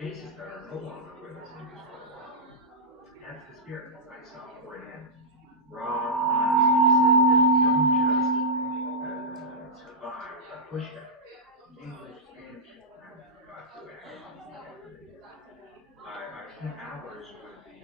faces that are no longer with us in this world. That's the spirit that I saw pour it in. Raw, honest pieces that don't just survive, but push it. English, Spanish, and God do it. I spent hours with the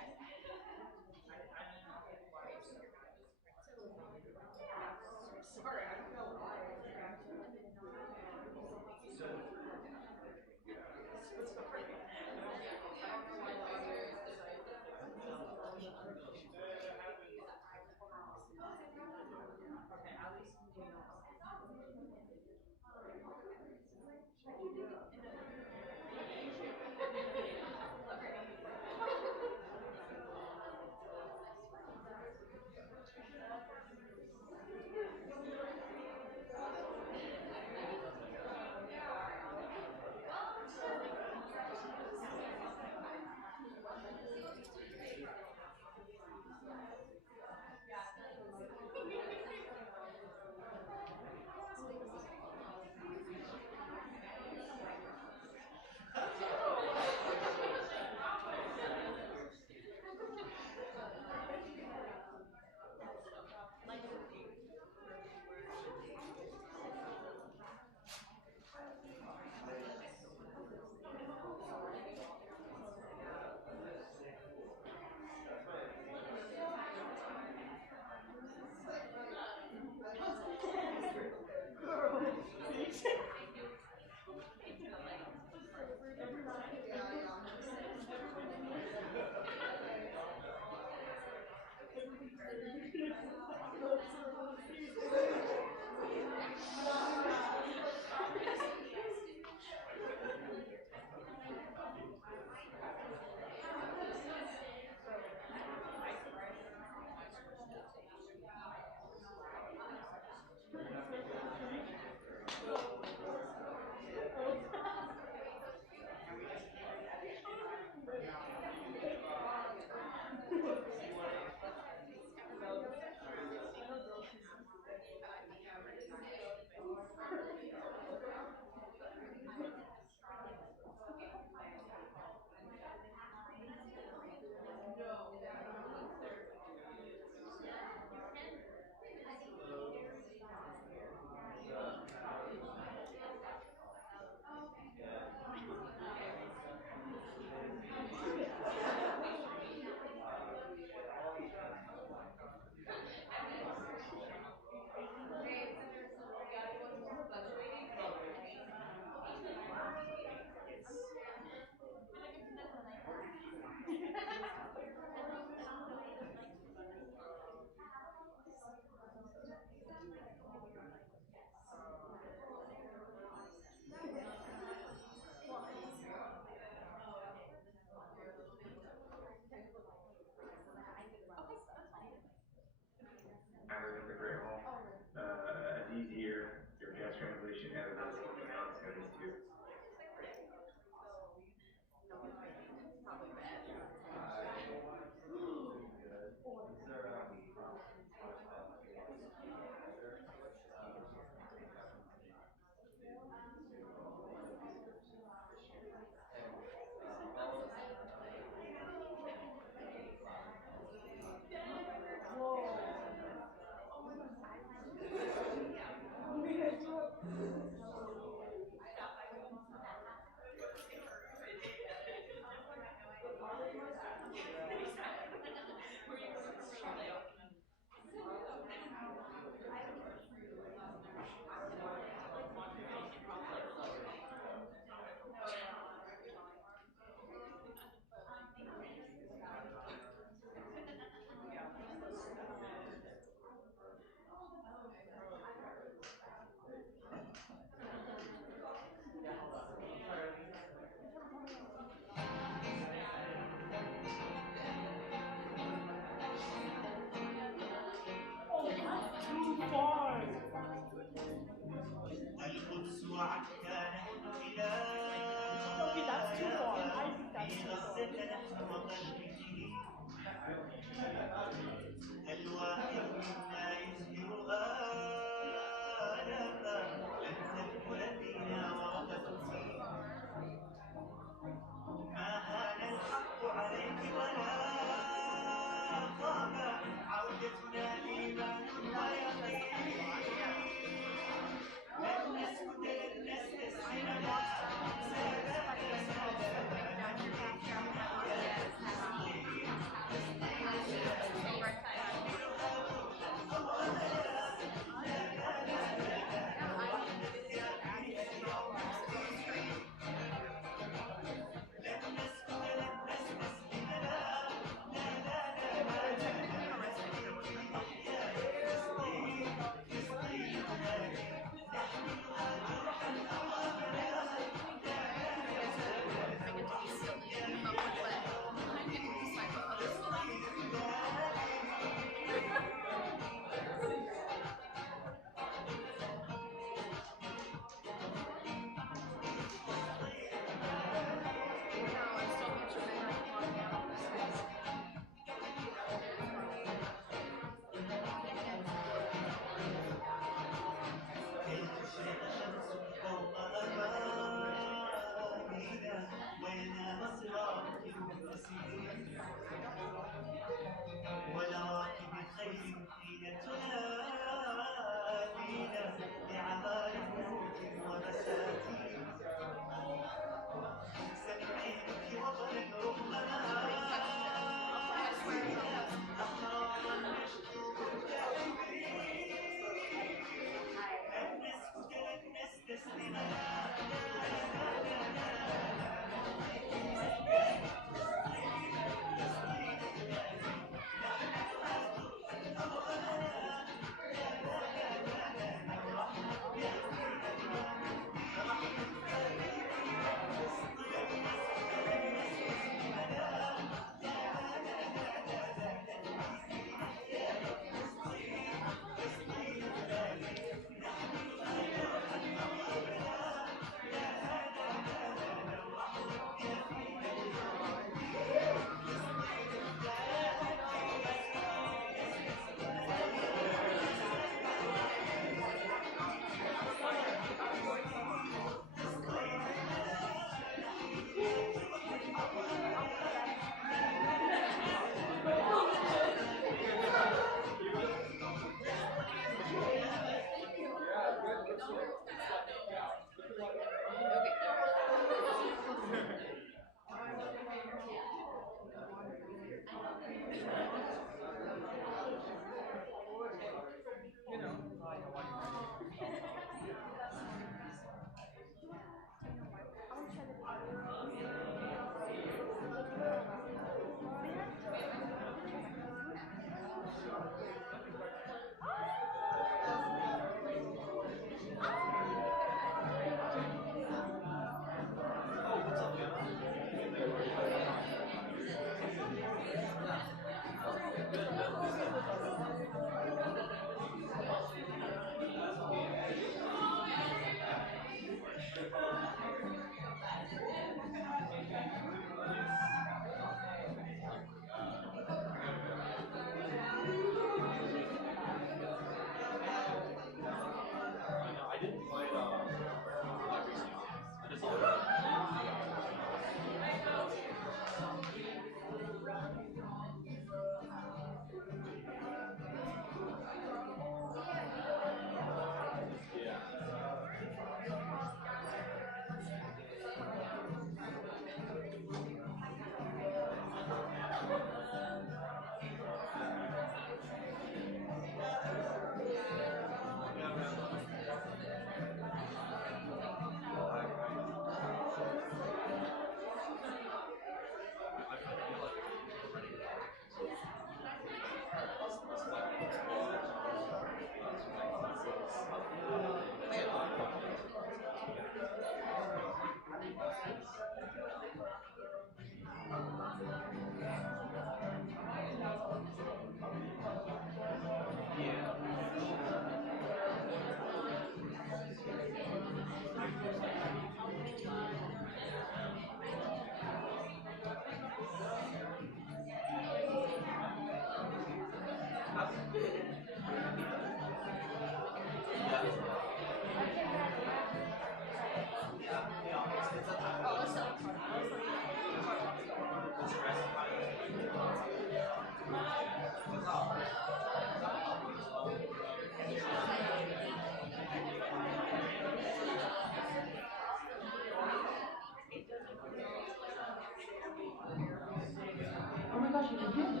Oh my gosh, you can hear me.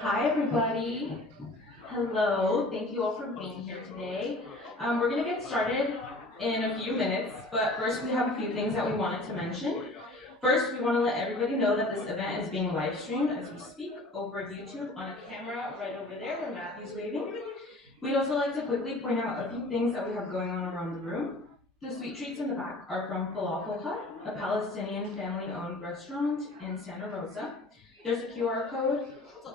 Hi, everybody. Hello. Thank you all for being here today. We're going to get started in a few minutes, but first we have a few things that we wanted to mention. First, we want to let everybody know that this event is being live streamed as we speak over YouTube on a camera right over there where Matthew's waving. We'd also like to quickly point out a few things that we have going on around the room. The sweet treats in the back are from Falafel Hut, a Palestinian family-owned restaurant in Santa Rosa. There's a QR code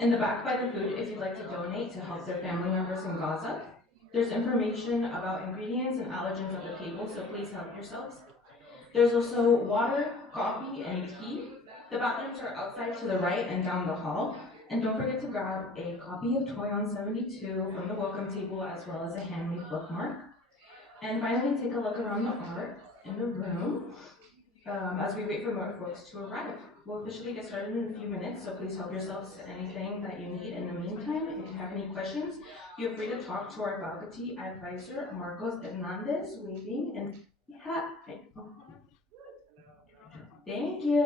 in the back by the food if you'd like to donate to help their family members in Gaza. There's information about ingredients and allergens on the table, so please help yourselves. There's also water, coffee, and tea. The bathrooms are outside to the right and down the hall. And don't forget to grab a copy of Toyon 72 from the welcome table as well as a handmade bookmark. And finally, take a look around the art in the room as we wait for more folks to arrive. We'll officially get started in a few minutes, so please help yourselves to anything that you need in the meantime. If you have any questions, feel free to talk to our faculty advisor, Marcos Hernandez, waving, and yeah, thank you.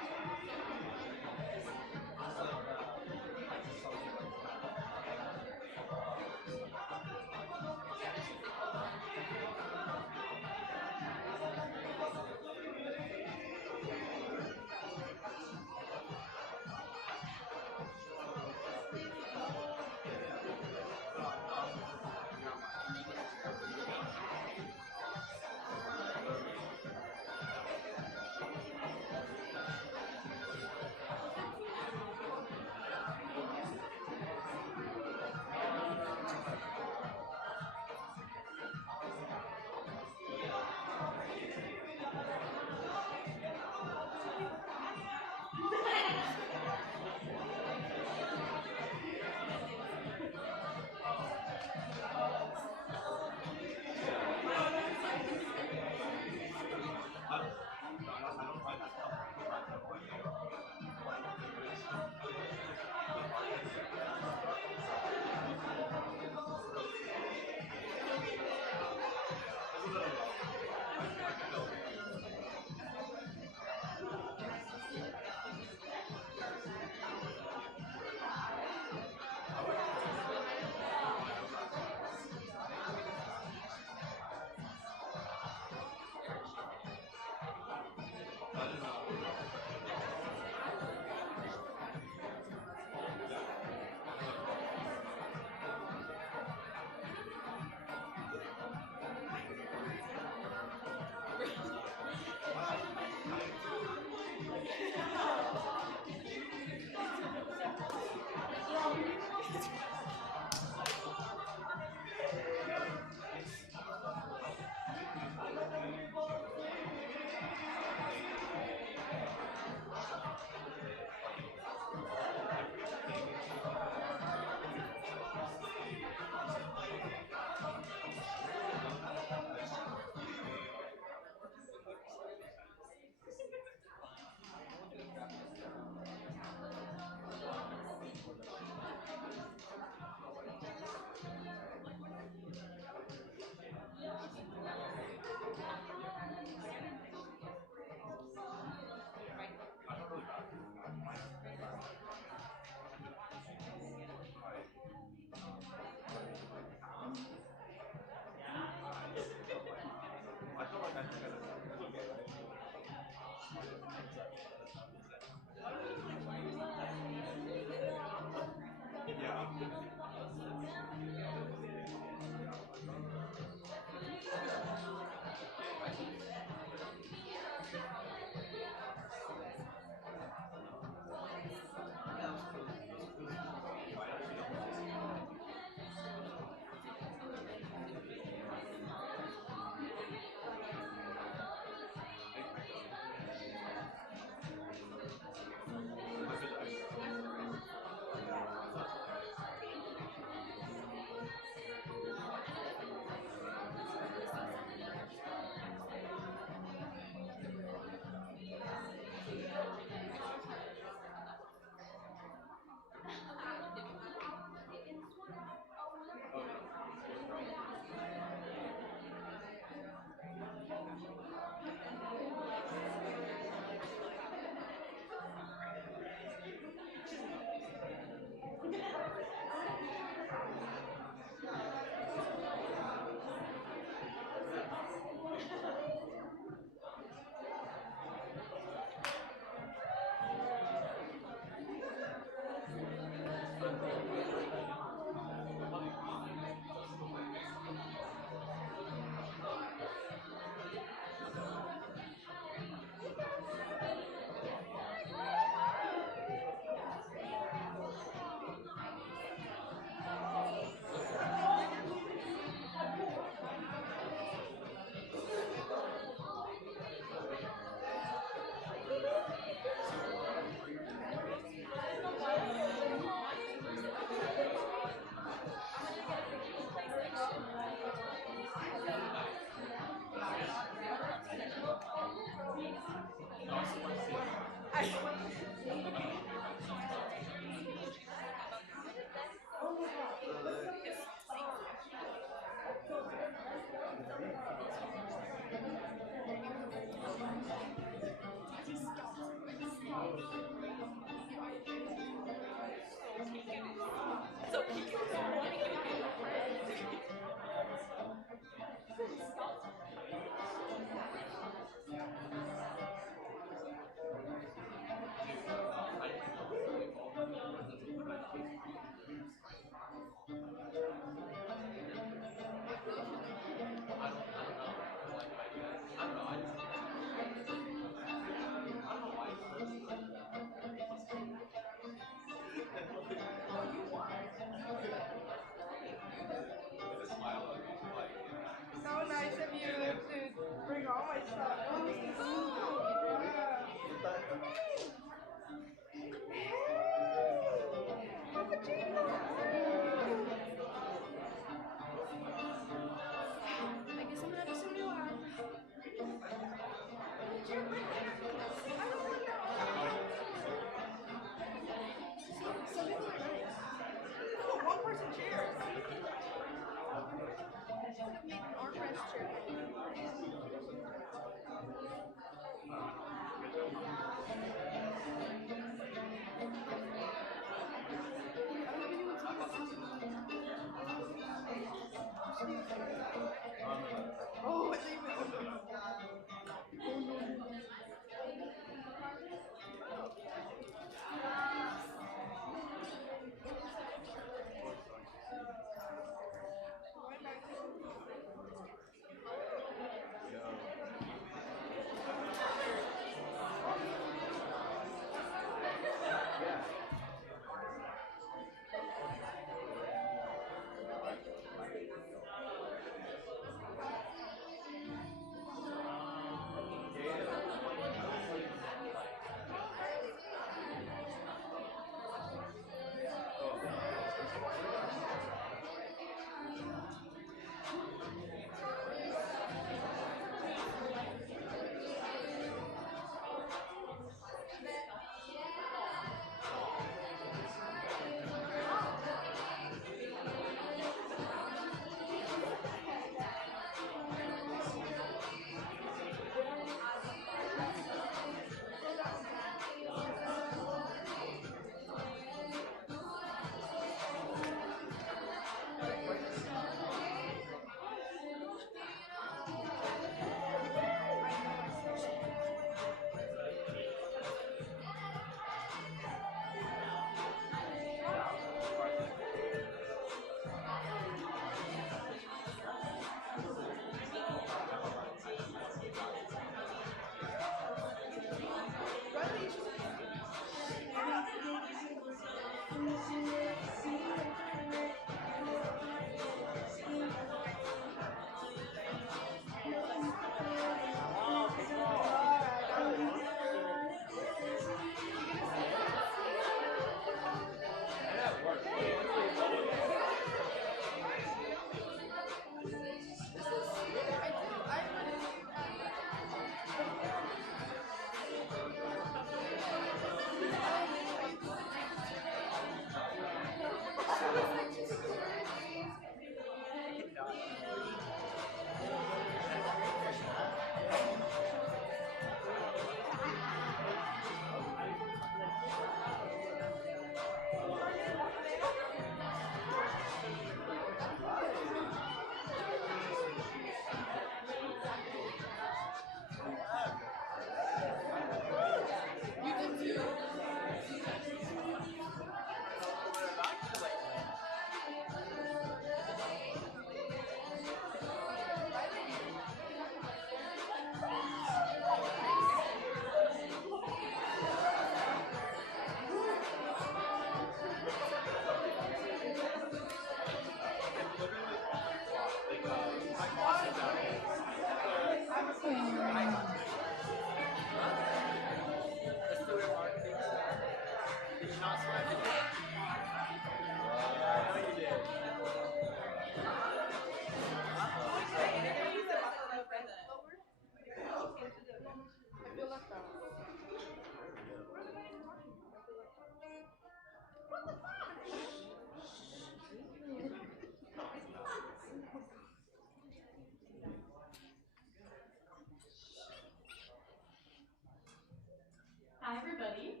Hi everybody.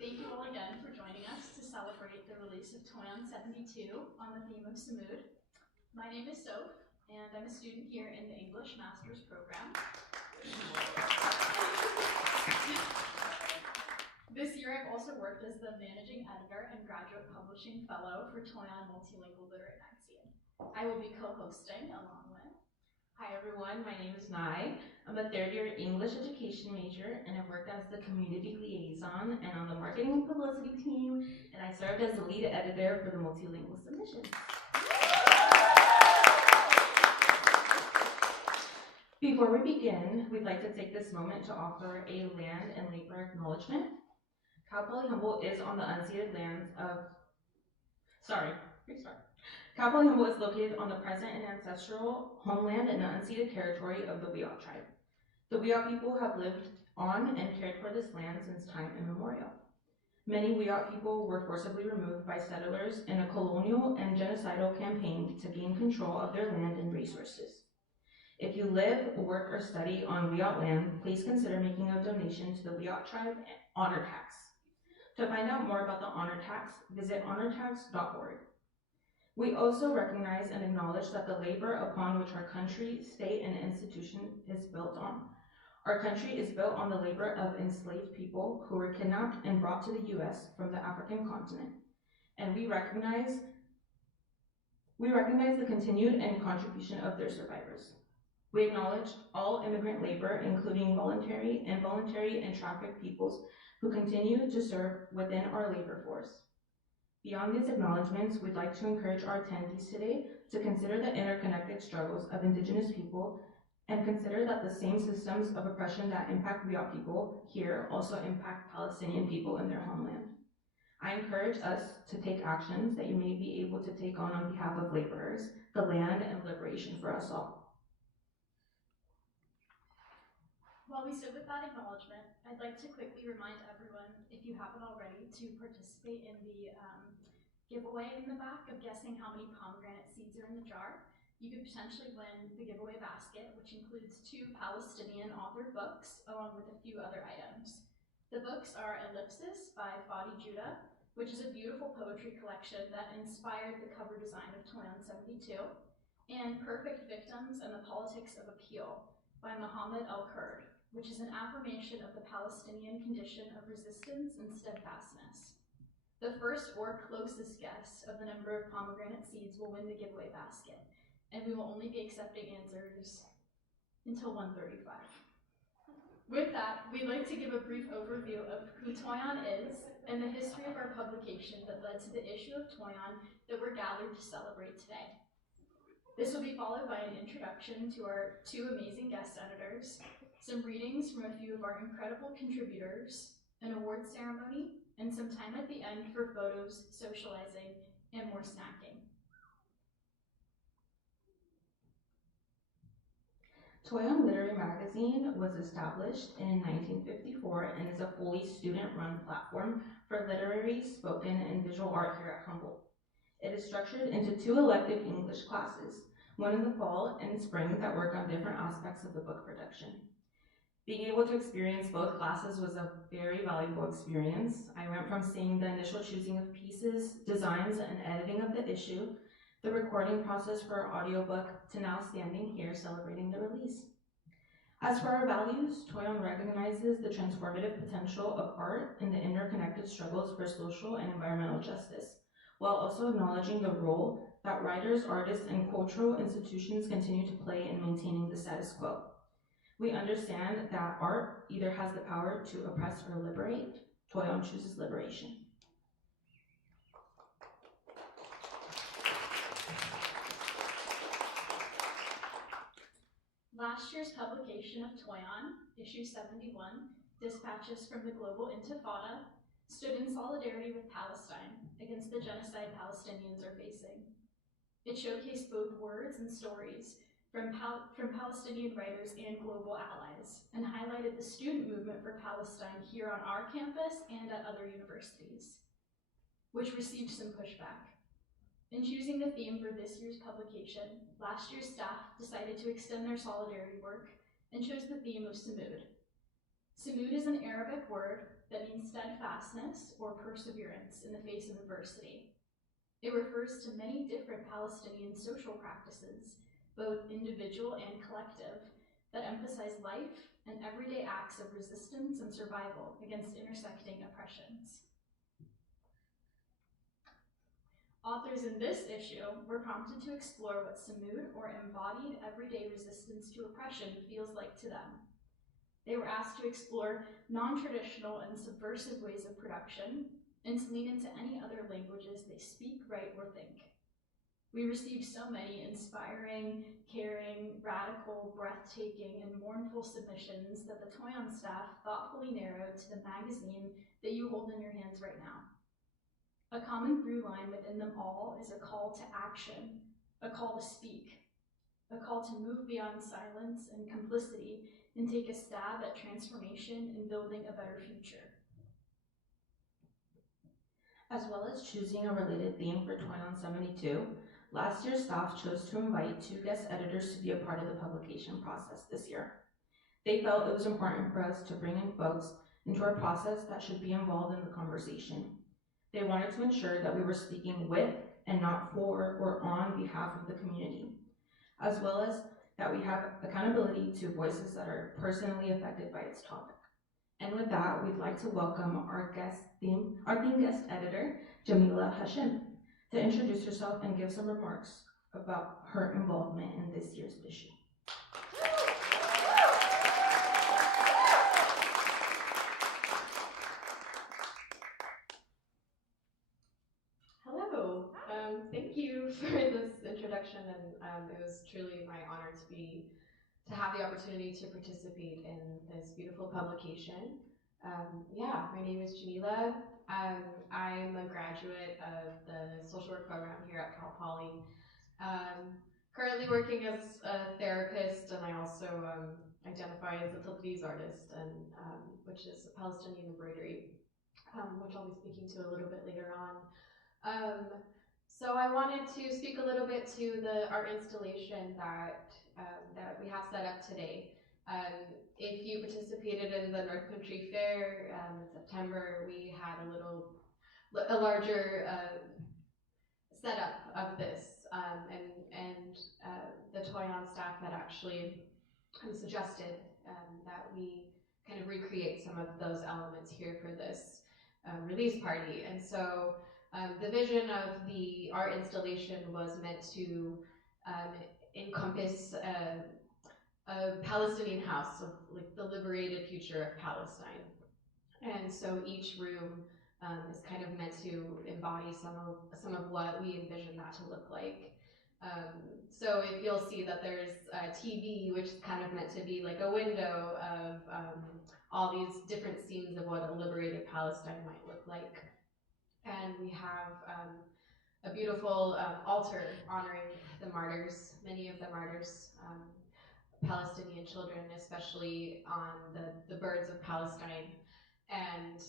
Thank you all again for joining us to celebrate the release of Toyon 72 on the theme of Sumud. My name is Soph, and I'm a student here in the English Master's Program. This year I've also worked as the Managing Editor and Graduate Publishing Fellow for Toyon Multilingual Literate Magazine. I will be co-hosting along with... Hi everyone, my name is Nai. I'm a third year English education major and I've worked as the community liaison and on the marketing and publicity team, and I served as the lead editor for the multilingual submissions. Before we begin, we'd like to take this moment to offer a land and labor acknowledgement. Cal Poly Humboldt is on the unceded lands of... Cal Poly Humboldt is located on the present and ancestral homeland and the unceded territory of the Wiyot tribe. The Wiyot people have lived on and cared for this land since time immemorial. Many Wiyot people were forcibly removed by settlers in a colonial and genocidal campaign to gain control of their land and resources. If you live, work, or study on Wiyot land, please consider making a donation to the Wiyot Tribe Honor Tax. To find out more about the Honor Tax, visit honortax.org. We also recognize and acknowledge that the labor upon which our country, state, and institution is built on. Our country is built on the labor of enslaved people who were kidnapped and brought to the U.S. from the African continent, and we recognize the continued and contribution of their survivors. We acknowledge all immigrant labor, including voluntary, involuntary, and trafficked peoples who continue to serve within our labor force. Beyond these acknowledgements, we'd like to encourage our attendees today to consider the interconnected struggles of Indigenous people and consider that the same systems of oppression that impact Wiyot people here also impact Palestinian people in their homeland. I encourage us to take actions that you may be able to take on behalf of laborers, the land, and liberation for us all. While we sit with that acknowledgement, I'd like to quickly remind everyone, if you haven't already, to participate in the giveaway in the back of guessing how many pomegranate seeds are in the jar. You could potentially win the giveaway basket, which includes 2 Palestinian authored books, along with a few other items. The books are Ellipsis by Fadi Judah, which is a beautiful poetry collection that inspired the cover design of Toyon 72, and Perfect Victims and the Politics of Appeal by Mohammed Al-Kurd, which is an affirmation of the Palestinian condition of resistance and steadfastness. The first or closest guess of the number of pomegranate seeds will win the giveaway basket, and we will only be accepting answers until 1:35. With that, we'd like to give a brief overview of who Toyon is and the history of our publication that led to the issue of Toyon that we're gathered to celebrate today. This will be followed by an introduction to our 2 amazing guest editors, some readings from a few of our incredible contributors, an award ceremony, and some time at the end for photos, socializing, and more snacking. Toyon Literary Magazine was established in 1954 and is a fully student-run platform for literary, spoken, and visual art here at Humboldt. It is structured into 2 elective English classes, one in the fall and spring that work on different aspects of the book production. Being able to experience both classes was a very valuable experience. I went from seeing the initial choosing of pieces, designs, and editing of the issue, the recording process for our audiobook, to now standing here celebrating the release. As for our values, Toyon recognizes the transformative potential of art and the interconnected struggles for social and environmental justice, while also acknowledging the role that writers, artists, and cultural institutions continue to play in maintaining the status quo. We understand that art either has the power to oppress or liberate. Toyon chooses liberation. Last year's publication of Toyon, issue 71, Dispatches from the Global Intifada, stood in solidarity with Palestine against the genocide Palestinians are facing. It showcased both words and stories from Palestinian writers and global allies, and highlighted the student movement for Palestine here on our campus and at other universities, which received some pushback. In choosing the theme for this year's publication, last year's staff decided to extend their solidarity work and chose the theme of Sumud. Sumud is an Arabic word that means steadfastness or perseverance in the face of adversity. It refers to many different Palestinian social practices, both individual and collective, that emphasize life and everyday acts of resistance and survival against intersecting oppressions. Authors in this issue were prompted to explore what Sumud, or embodied everyday resistance to oppression, feels like to them. They were asked to explore non-traditional and subversive ways of production, and to lean into any other languages they speak, write, or think. We received so many inspiring, caring, radical, breathtaking, and mournful submissions that the Toyon staff thoughtfully narrowed to the magazine that you hold in your hands right now. A common through line within them all is a call to action, a call to speak, a call to move beyond silence and complicity and take a stab at transformation and building a better future. As well as choosing a related theme for Toyon 72, last year's staff chose to invite 2 guest editors to be a part of the publication process this year. They felt it was important for us to bring in folks into our process that should be involved in the conversation. They wanted to ensure that we were speaking with and not for or on behalf of the community, as well as that we have accountability to voices that are personally affected by its topic. And with that, we'd like to welcome our theme guest editor, Jamila Hashim, to introduce herself and give some remarks about her involvement in this year's issue. Hello. Thank you for this introduction, and it was truly my honor to have the opportunity to participate in this beautiful publication. My name is Jamila. I'm a graduate of the social work program here at Cal Poly. Currently working as a therapist, and I also identify as a Talbis artist, and which is a Palestinian embroidery, which I'll be speaking to a little bit later on. So I wanted to speak a little bit to the art installation that we have set up today. If you participated in the North Country Fair in September, we had a larger setup of this, and the Toyon staff had actually suggested that we kind of recreate some of those elements here for this release party. And so the vision of the art installation was meant to encompass a Palestinian house of like the liberated future of Palestine. And so each room is kind of meant to embody some of what we envision that to look like. So if you'll see that there's a TV, which is kind of meant to be like a window of all these different scenes of what a liberated Palestine might look like. And we have a beautiful altar honoring the martyrs, many of the martyrs, Palestinian children, especially on the birds of Palestine. And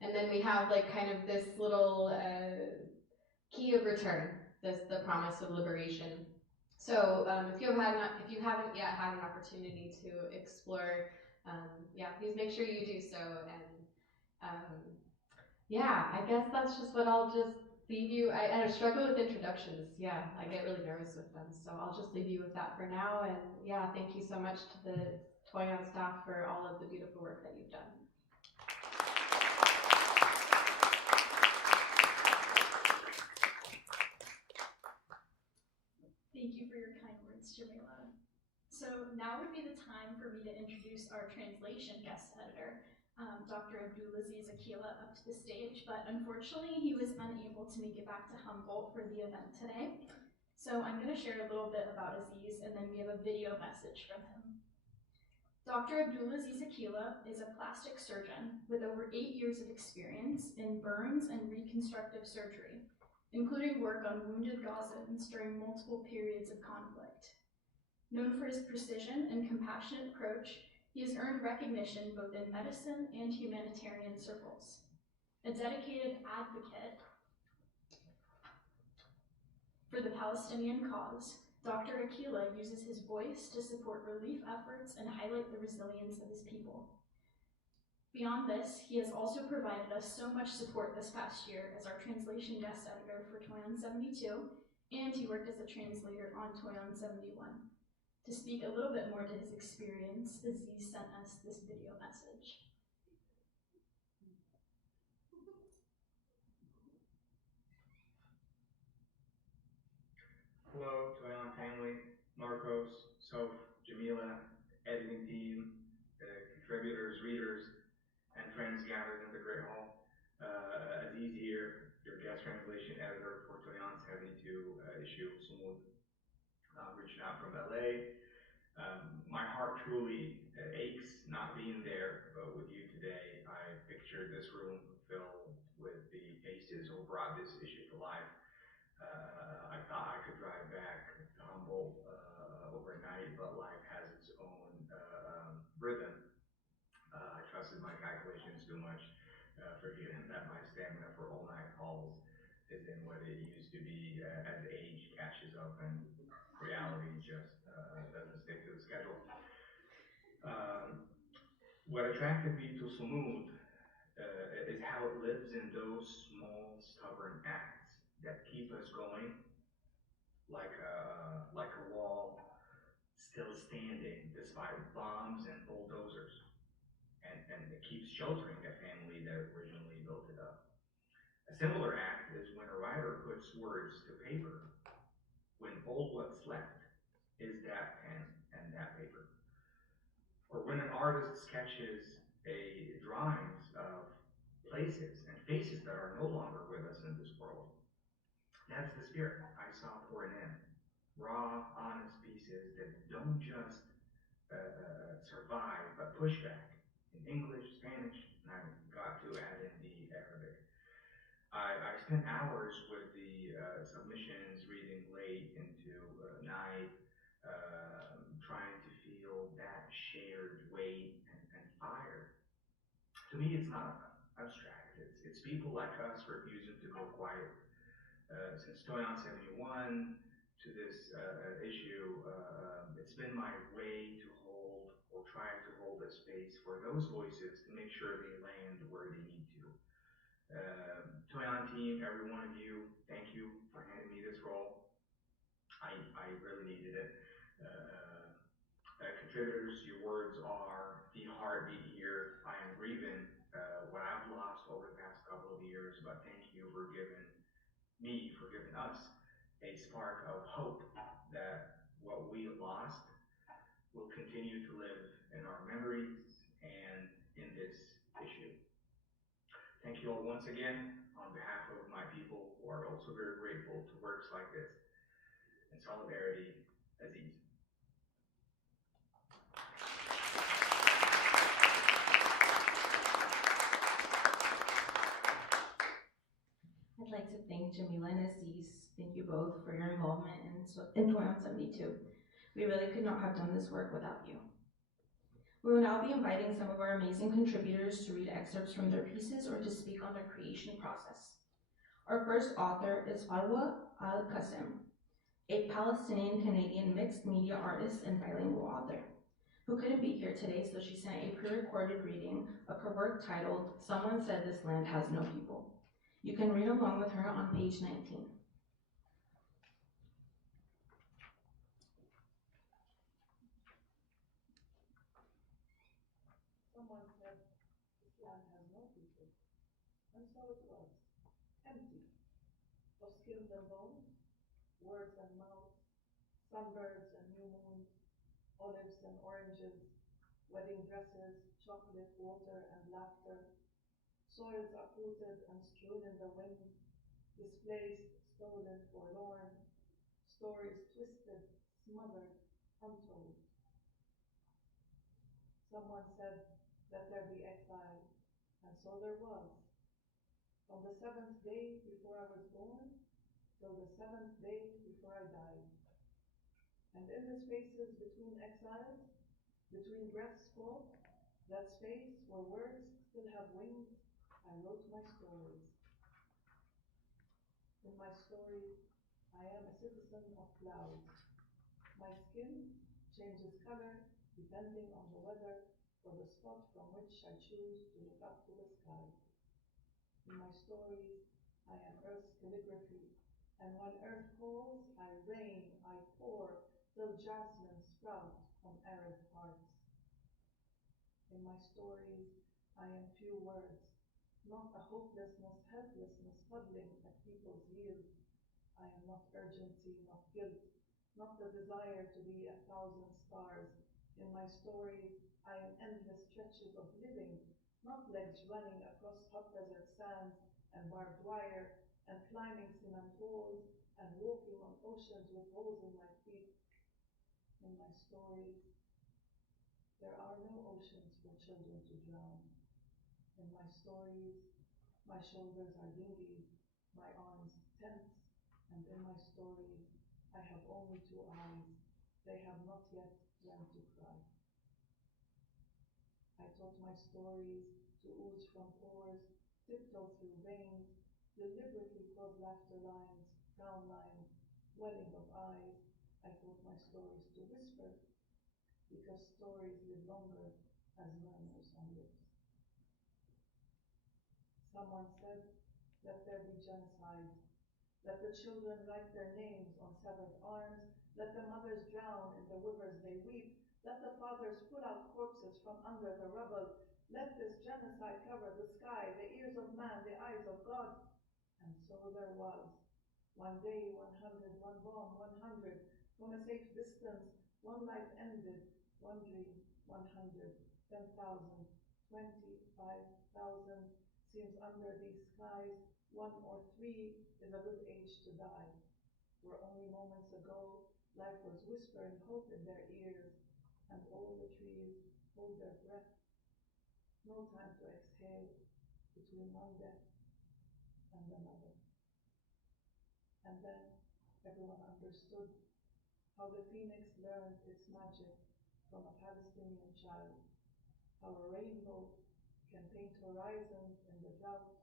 then we have like kind of this little key of return, the promise of liberation. So if you haven't yet had an opportunity to explore, please make sure you do so. And I guess that's just what I'll just leave you. I struggle with introductions. I get really nervous with them. So I'll just leave you with that for now. And thank you so much to the Toyon staff for all of the beautiful work that you've done. Thank you for your kind words, Jamila. So now would be the time for me to introduce our translation guest editor, Dr. Abdulaziz Akila, up to the stage, but unfortunately he was unable to make it back to Humboldt for the event today. So I'm going to share a little bit about Aziz, and then we have a video message from him. Dr. Abdulaziz Akila is a plastic surgeon with over 8 years of experience in burns and reconstructive surgery, including work on wounded Gazans during multiple periods of conflict. Known for his precision and compassionate approach, he has earned recognition both in medicine and humanitarian circles. A dedicated advocate for the Palestinian cause, Dr. Akila uses his voice to support relief efforts and highlight the resilience of his people. Beyond this, he has also provided us so much support this past year as our translation guest editor for Toyon 72, and he worked as a translator on Toyon 71. To speak a little bit more to his experience, Aziz sent us this video message. Hello, Toyon family, Marcos, Soph, Jamila, editing team, contributors, readers, and friends gathered in the Great Hall. Aziz here, your guest translation editor for Toyon 72 issue Sumud, reaching out from LA. My heart truly aches not being there with you today. I pictured this room filled with the faces who brought this issue to life. I thought I could drive back to Humboldt overnight, but life has its own rhythm. I trusted my calculations too much. forgetting that my stamina for all-night calls isn't what it used to be as age catches up and reality just doesn't stick to the schedule. What attracted me to Sumud is how it lives in those small, stubborn acts that keep us going, like a wall still standing despite bombs and bulldozers, and it keeps sheltering a family that originally built it up. A similar act is when a writer puts words to paper, when all what's left is that pen and that paper. Or when an artist sketches drawings of places and faces that are no longer with us in this world. That's the spirit I saw pouring in. Raw, honest pieces that don't just survive, but push back in English, Spanish, and I got to add in the Arabic. I spent hours with the submissions, reading late into night, trying to feel that shared weight and fire. To me, it's not abstract. It's people like us refusing to go quiet. Since Toyon 71 to this issue, it's been my way to hold or try to hold a space for those voices to make sure they land where they need to. Toyon team, every one of you, thank you for handing me this role. I really needed it. Contributors, your words are the heartbeat here. I am grieving what I've lost over the past couple of years, but thank you for giving us a spark of hope that what we lost will continue to live in our memories and in this issue. Thank you all once again on behalf of my people who are also very grateful to works like this. In solidarity, Aziz. I'd like to thank Jamila and Aziz. Thank you both for your involvement in Toyon 72. We really could not have done this work without you. We will now be inviting some of our amazing contributors to read excerpts from their pieces or to speak on their creation process. Our first author is Farwa Al-Qasim, a Palestinian-Canadian mixed media artist and bilingual author, who couldn't be here today, so she sent a pre-recorded reading of her work titled Someone Said This Land Has No People. You can read along with her on page 19. Someone said, this land has no people. And so it was. Empty. Of skins and bones, words and mouth, sunbirds and new moons, olives and oranges, wedding dresses, chocolate, water, and laughter. Soils uprooted and strewn in the wind, displaced, stolen, forlorn, stories twisted, smothered, untold. Someone said, let there be exile, and so there was. From the 7th day before I was born, till the 7th day before I died. And in the spaces between exiles, between breaths caught, that space where words still have wings, I wrote my stories. In my story, I am a citizen of clouds. My skin changes color depending on the weather or the spot from which I choose to look up to the sky. In my stories, I am Earth's calligraphy, and when Earth calls, I rain, I pour, till jasmine sprout from arid hearts. In my stories, I am few words, not a hopelessness, helplessness, huddling at people's yield. I am not urgency, not guilt, not the desire to be 1,000 stars. In my stories, I am endless stretches of living, not legs running across hot desert sands and barbed wire, and climbing cement walls, and walking on oceans with holes in my feet. In my stories, there are no oceans for children to drown. In my stories, my shoulders are dinghy, my arms tense, and in my stories, I have only 2 eyes. They have not yet learned to cry. I taught my stories to ooze from pores tiptoe through veins, deliberately probe laughter lines, frown lines, welling of eyes. I taught my stories to whisper, because stories live longer as murmurs on lips. Someone said, let there be genocide. Let the children write their names on severed arms. Let the mothers drown in the rivers they weep. Let the fathers pull out corpses from under the rubble. Let this genocide cover the sky, the ears of man, the eyes of God. And so there was. One day, 100, one bomb, 100. From a safe distance, one life ended. One dream, 100, 10,000, 25,000. Seems under these skies, 1 or 3 is a good age to die. Where only moments ago, life was whispering hope in their ears, and all the trees hold their breath. No time to exhale between one death and another. And then everyone understood how the phoenix learned its magic from a Palestinian child, how a rainbow can paint horizons in the drought,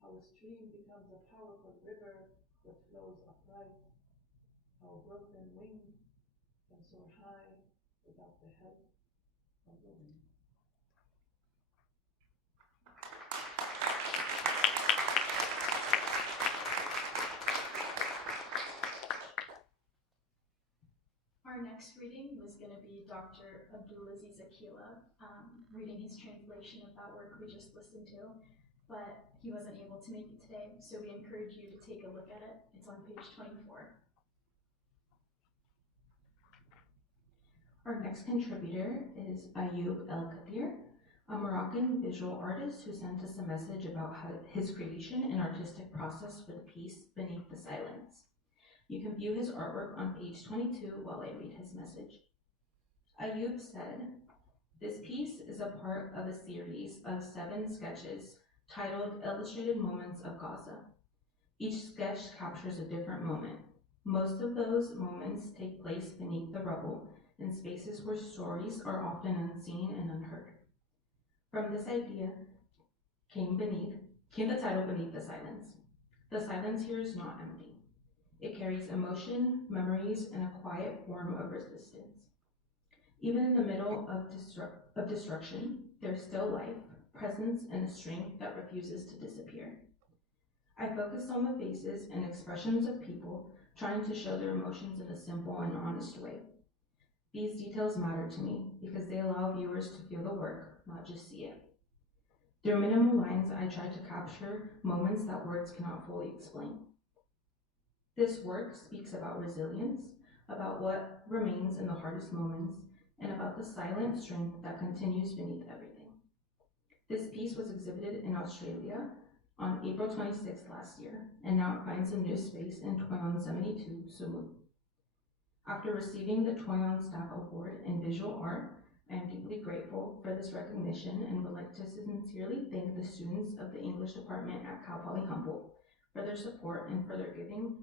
how a stream becomes a powerful river that flows upright, how a broken wing can soar high without the help of the wind. Our next reading was going to be Dr. Abdulaziz Akila reading his translation of that work we just listened to, but he wasn't able to make it today, so we encourage you to take a look at it. It's on page 24. Our next contributor is Ayoub El Kadir, a Moroccan visual artist who sent us a message about his creation and artistic process for the piece Beneath the Silence. You can view his artwork on page 22 while I read his message. Ayoub said, "This piece is a part of a series of 7 sketches titled Illustrated Moments of Gaza. Each sketch captures a different moment. Most of those moments take place beneath the rubble, in spaces where stories are often unseen and unheard. From this idea came the title Beneath the Silence. The silence here is not empty. It carries emotion, memories, and a quiet form of resistance. Even in the middle of destruction, there's still life, presence, and a strength that refuses to disappear. I focused on the faces and expressions of people trying to show their emotions in a simple and honest way. These details matter to me because they allow viewers to feel the work, not just see it. Through minimal lines, I tried to capture moments that words cannot fully explain. This work speaks about resilience, about what remains in the hardest moments, and about the silent strength that continues beneath everything. This piece was exhibited in Australia on April 26th last year, and now it finds a new space in Toyon 72, Sumud. After receiving the Toyon Staff Award in Visual Art, I am deeply grateful for this recognition and would like to sincerely thank the students of the English department at Cal Poly Humboldt for their support and for their giving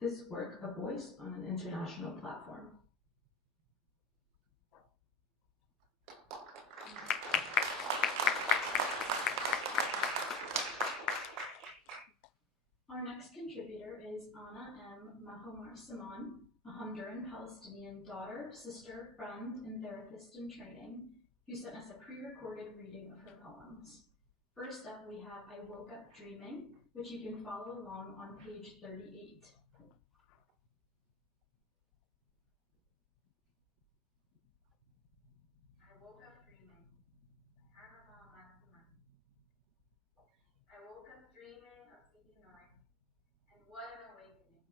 this work a voice on an international platform." Our next contributor is Anna M. Mahomar Simon, a Honduran Palestinian daughter, sister, friend, and therapist in training, who sent us a pre-recorded reading of her poems. First up, we have I Woke Up Dreaming, which you can follow along on page 38. I woke up dreaming. Annabelle Maxima. I woke up dreaming of Sidi Noy, and what an awakening.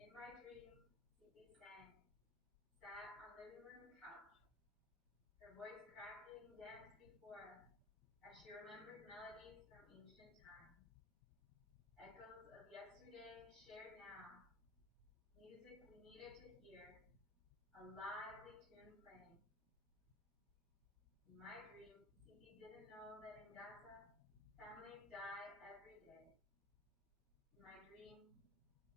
In my dream, Sidi sang, sat on living room couch, her voice cracking, danced before us as she remembered melodies from ancient times. Echoes of yesterday shared now, music we needed to hear, a lively tune playing. In my dream, Sidi didn't know that in Gaza, families die every day. In my dream,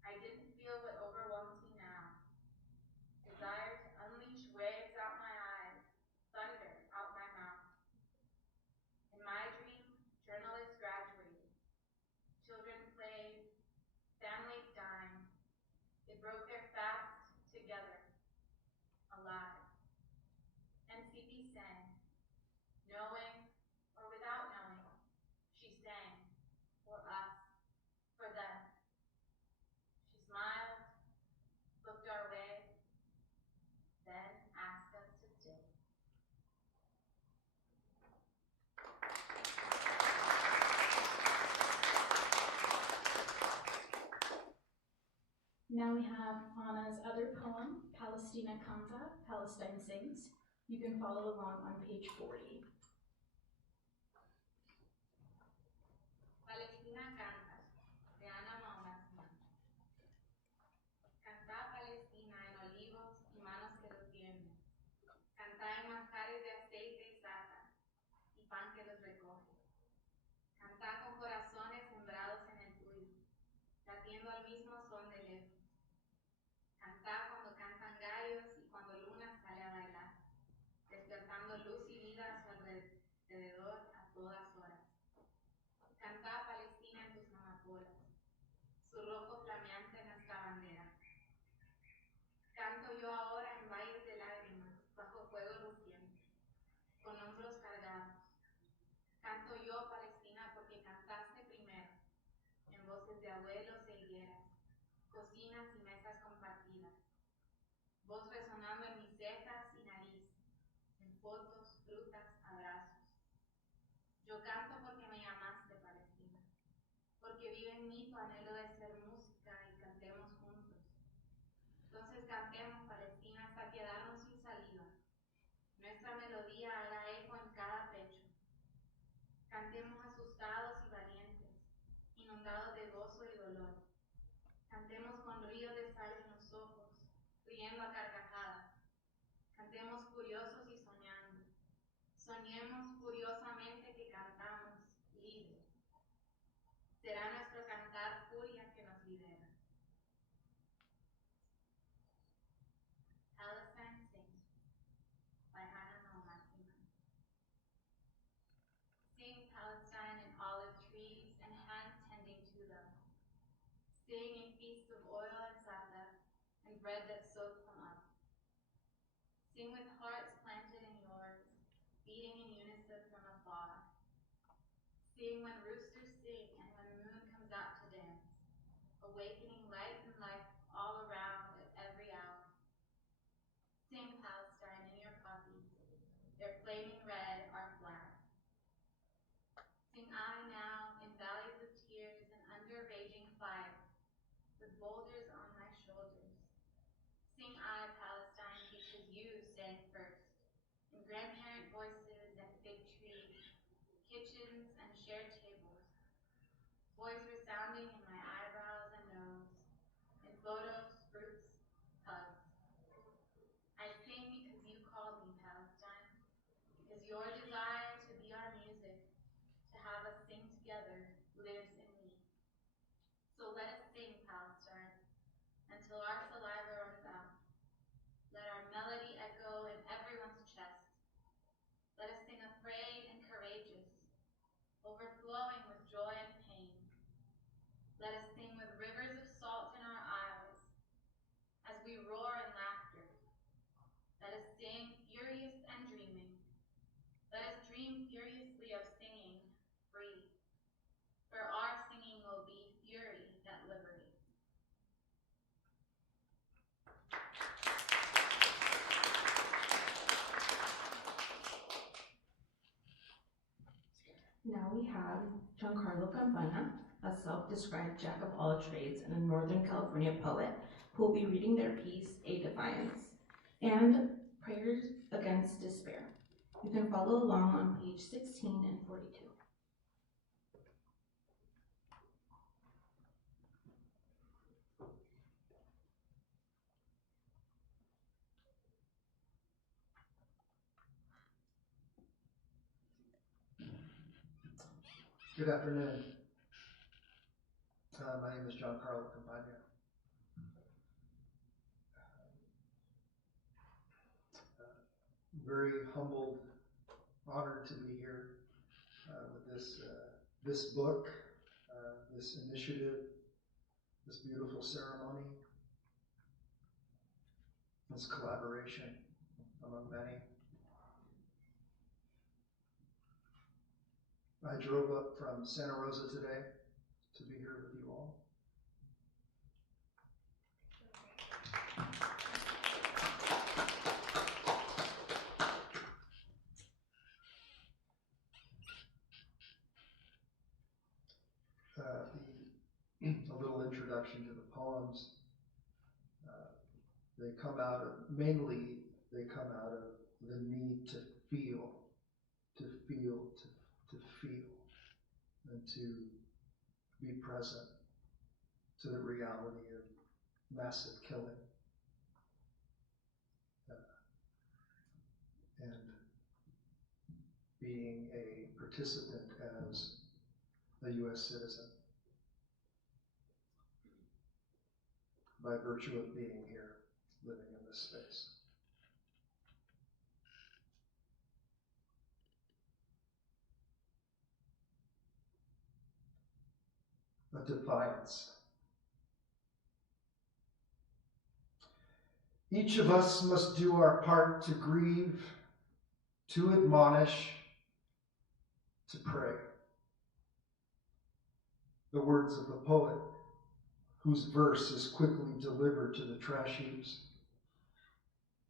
I didn't feel what overwhelms me now. Desire to unleash waves out my eyes, thunder out my mouth. In my dream, journalists grabbed Now we have Anna's other poem, Palestina Canta, Palestine Sings. You can follow along on page 40. Palestina canta, de Ana Mamasman. Canta Palestina en olivos y manos que los tienden. Canta en manjares de aceite y sata y pan que los recoge. Canta con corazones sembrados en el tuyo, latiendo al mismo son de lejos. Canta cuando cantan gallos y cuando luna sale a bailar, despertando luz y vida a su alrededor a todas horas. Canta Palestina en tus amapolas, su rojo flameante en nuestra bandera. Canto yo ahora en valles de lágrimas, bajo fuego luciente, con hombros cargados. Canto yo, Palestina, porque cantaste primero, en voces de abuelos e higueras, cocinas y mesas compartidas, voz resonando en mis cejas y nariz, en fotos, frutas, abrazos. Yo canto porque me llamaste, Palestina, porque vive en mí tu anhelo de ser música y cantemos juntos. Entonces cantemos, Palestina, hasta quedarnos sin saliva. Nuestra melodía haga eco en cada pecho. Cantemos asustados y valientes, inundados de gozo y dolor. Cantemos con ríos de sal en los ojos, riendo a carcajadas. Cantemos curiosos y soñando. Soñemos furiosamente que cantamos libres. Será nuestro cantar furia que nos libera. Palestine Sings by Hannah Malmatima. Sing Palestine in olive trees and hands tending to them. Sing in feasts of oil and sata and bread that soaks them up. Sing with hearts planted in yours, beating in unison from afar. Sing when roosters sing and when the moon comes out to dance, awakening light and life all around at every hour. Sing Palestine in your poppies, their flaming red our flag. Sing I now in valleys of tears and under raging fire, with boulders on my shoulders. Sing I, Palestine, because you sang first, in grandparent voices and fig trees, kitchens and shared tables, voice resounding in my eyebrows and nose, in photos, fruits, hugs. I sing because you called me, Palestine, because your desire to be our music, to have us sing together, lives in me. So let us sing, Palestine, until our saliva runs out. Let our melody echo in everyone's chest. Let us sing afraid and courageous, overflowing with joy and pain. Let us sing with rivers of salt in our eyes, as we roar in laughter. Let us sing furious and dreaming. Let us dream furiously of singing free, for our singing will be fury that liberates. Now we have Giancarlo Campana, a self-described jack of all trades and a Northern California poet, who will be reading their piece, A Defiance, and Prayers Against Despair. You can follow along on page 16 and 42. Good afternoon. My name is Giancarlo Campana. Very humbled, honored to be here with this book, this initiative, this beautiful ceremony, this collaboration among many. I drove up from Santa Rosa today to be here with you all. A little introduction to the poems. They come out of, mainly, they come out of the need to feel, to feel, to feel, and to be present to the reality of massive killing. And being a participant as a U.S. citizen by virtue of being here, living in this space. A defiance. Each of us must do our part to grieve, to admonish, to pray. The words of the poet, whose verse is quickly delivered to the trash heaps,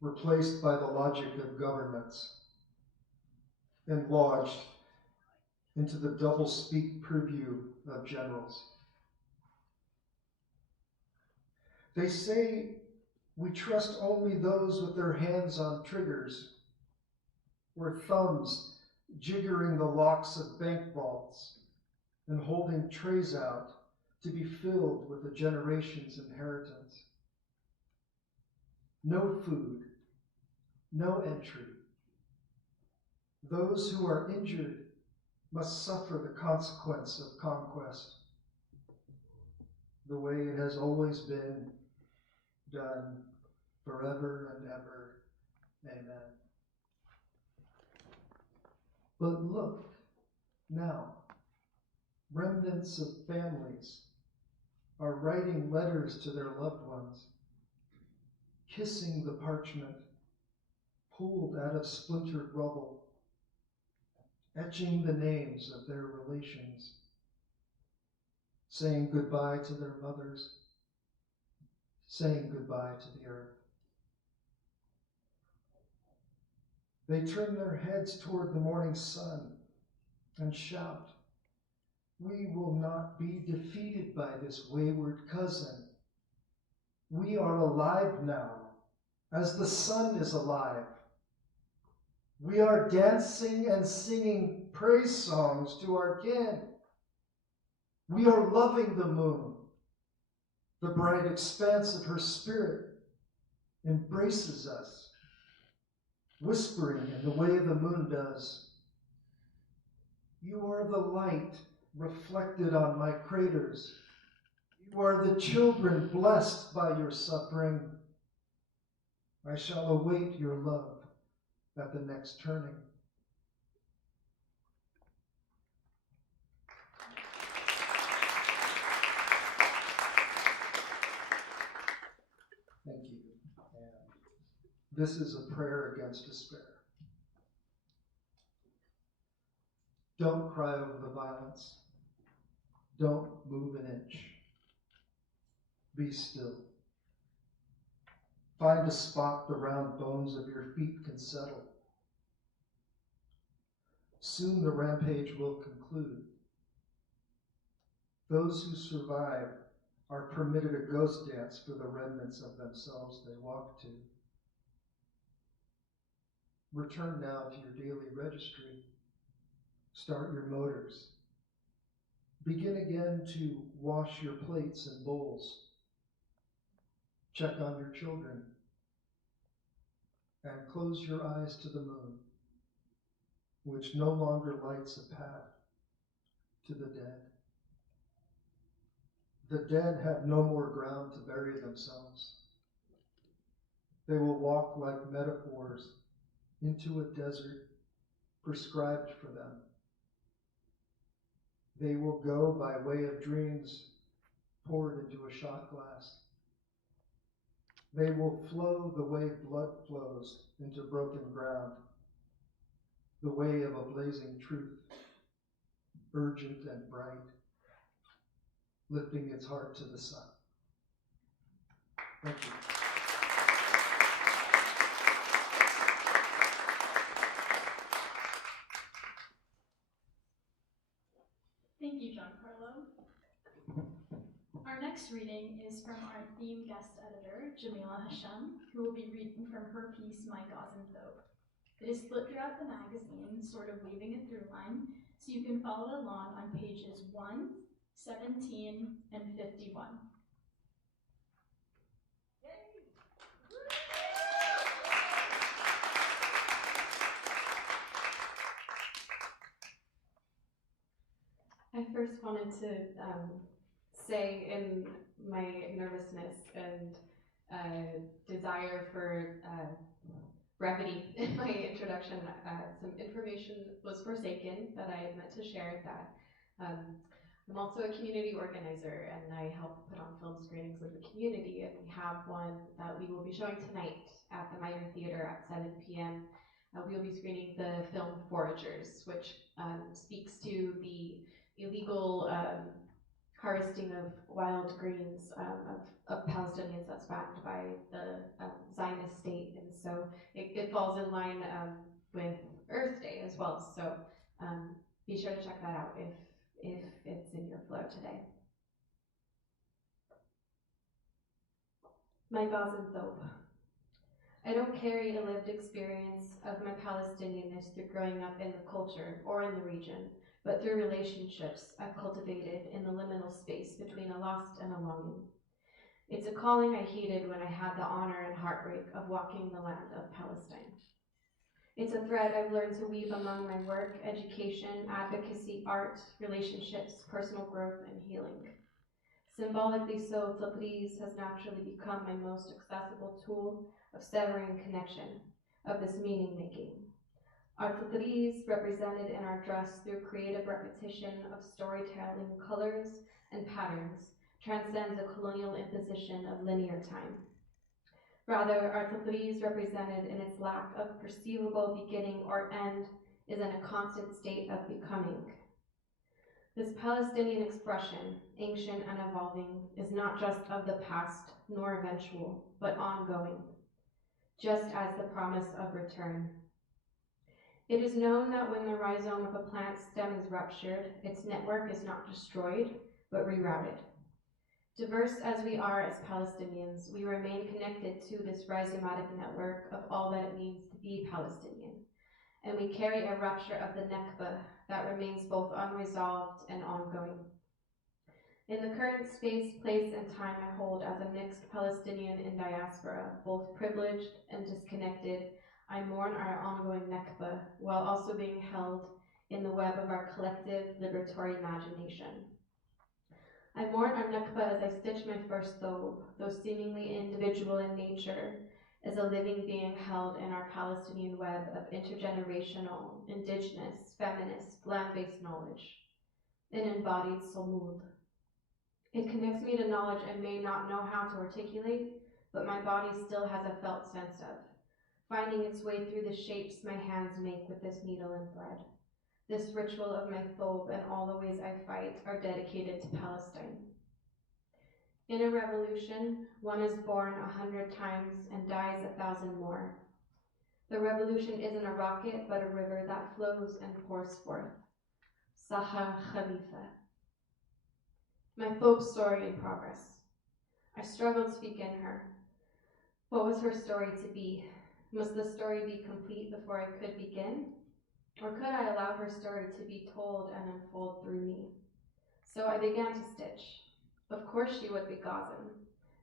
replaced by the logic of governments, and lodged into the double-speak purview of generals. They say we trust only those with their hands on triggers, or thumbs jiggering the locks of bank vaults and holding trays out to be filled with a generation's inheritance. No food, no entry. Those who are injured must suffer the consequence of conquest, the way it has always been done forever and ever. Amen. But look now, remnants of families are writing letters to their loved ones, kissing the parchment pulled out of splintered rubble, etching the names of their relations, saying goodbye to their mothers, saying goodbye to the earth. They turn their heads toward the morning sun and shout, "We will not be defeated by this wayward cousin. We are alive now, as the sun is alive. We are dancing and singing praise songs to our kin. We are loving the moon. The bright expanse of her spirit embraces us, whispering in the way the moon does. You are the light reflected on my craters. You are the children blessed by your suffering. I shall await your love at the next turning." Thank you. And this is a prayer against despair. Don't cry over the violence. Don't move an inch. Be still. Find a spot the round bones of your feet can settle. Soon the rampage will conclude. Those who survive are permitted a ghost dance for the remnants of themselves they walk to. Return now to your daily registry. Start your motors. Begin again to wash your plates and bowls. Check on your children. And close your eyes to the moon, which no longer lights a path to the dead. The dead have no more ground to bury themselves. They will walk like metaphors into a desert prescribed for them. They will go by way of dreams poured into a shot glass. They will flow the way blood flows into broken ground, the way of a blazing truth, urgent and bright, lifting its heart to the sun. Thank you. Thank you, Giancarlo. Our next next reading is from our theme guest editor, Jamila Hashem, who will be reading from her piece, My Gauze and Thobe. It is split throughout the magazine, sort of weaving a through line, so you can follow along on pages 1, 17, and 51. I first wanted to say, in my nervousness and desire for brevity in my introduction, some information was forsaken that I had meant to share. That I'm also a community organizer, and I help put on film screenings in the community, and we have one that we will be showing tonight at the Minor Theater at 7 p.m. We will be screening the film Foragers, which speaks to the illegal harvesting of wild greens of Palestinians that's backed by the Zionist state, and so it falls in line with Earth Day as well. So be sure to check that out if it's in your flow today. My gauze and thobe. I don't carry a lived experience of my Palestinianness through growing up in the culture or in the region, but through relationships I've cultivated in the liminal space between a lost and a longing. It's a calling I heeded when I had the honor and heartbreak of walking the land of Palestine. It's a thread I've learned to weave among my work, education, advocacy, art, relationships, personal growth, and healing. Symbolically so, Tabriz has naturally become my most accessible tool of severing connection, of this meaning-making. Our Tabriz, represented in our dress through creative repetition of storytelling colors and patterns, transcends a colonial imposition of linear time. Rather, our Tabriz, represented in its lack of perceivable beginning or end, is in a constant state of becoming. This Palestinian expression, ancient and evolving, is not just of the past nor eventual, but ongoing, just as the promise of return. It is known that when the rhizome of a plant stem is ruptured, its network is not destroyed, but rerouted. Diverse as we are as Palestinians, we remain connected to this rhizomatic network of all that it means to be Palestinian, and we carry a rupture of the Nakba that remains both unresolved and ongoing. In the current space, place, and time I hold as a mixed Palestinian in diaspora, both privileged and disconnected, I mourn our ongoing Nakba while also being held in the web of our collective liberatory imagination. I mourn our Nakba as I stitch my first thobe, though seemingly individual in nature, as a living being held in our Palestinian web of intergenerational, indigenous, feminist, land-based knowledge, an embodied Sumūd. It connects me to knowledge I may not know how to articulate, but my body still has a felt sense of, finding its way through the shapes my hands make with this needle and thread. This ritual of my thobe and all the ways I fight are dedicated to Palestine. In a revolution, one is born 100 times and dies 1,000 more. The revolution isn't a rocket, but a river that flows and pours forth. Saha Khalifa. My thobe story in progress. I struggled to begin her. What was her story to be? Must the story be complete before I could begin? Or could I allow her story to be told and unfold through me? So I began to stitch. Of course she would be Gazan,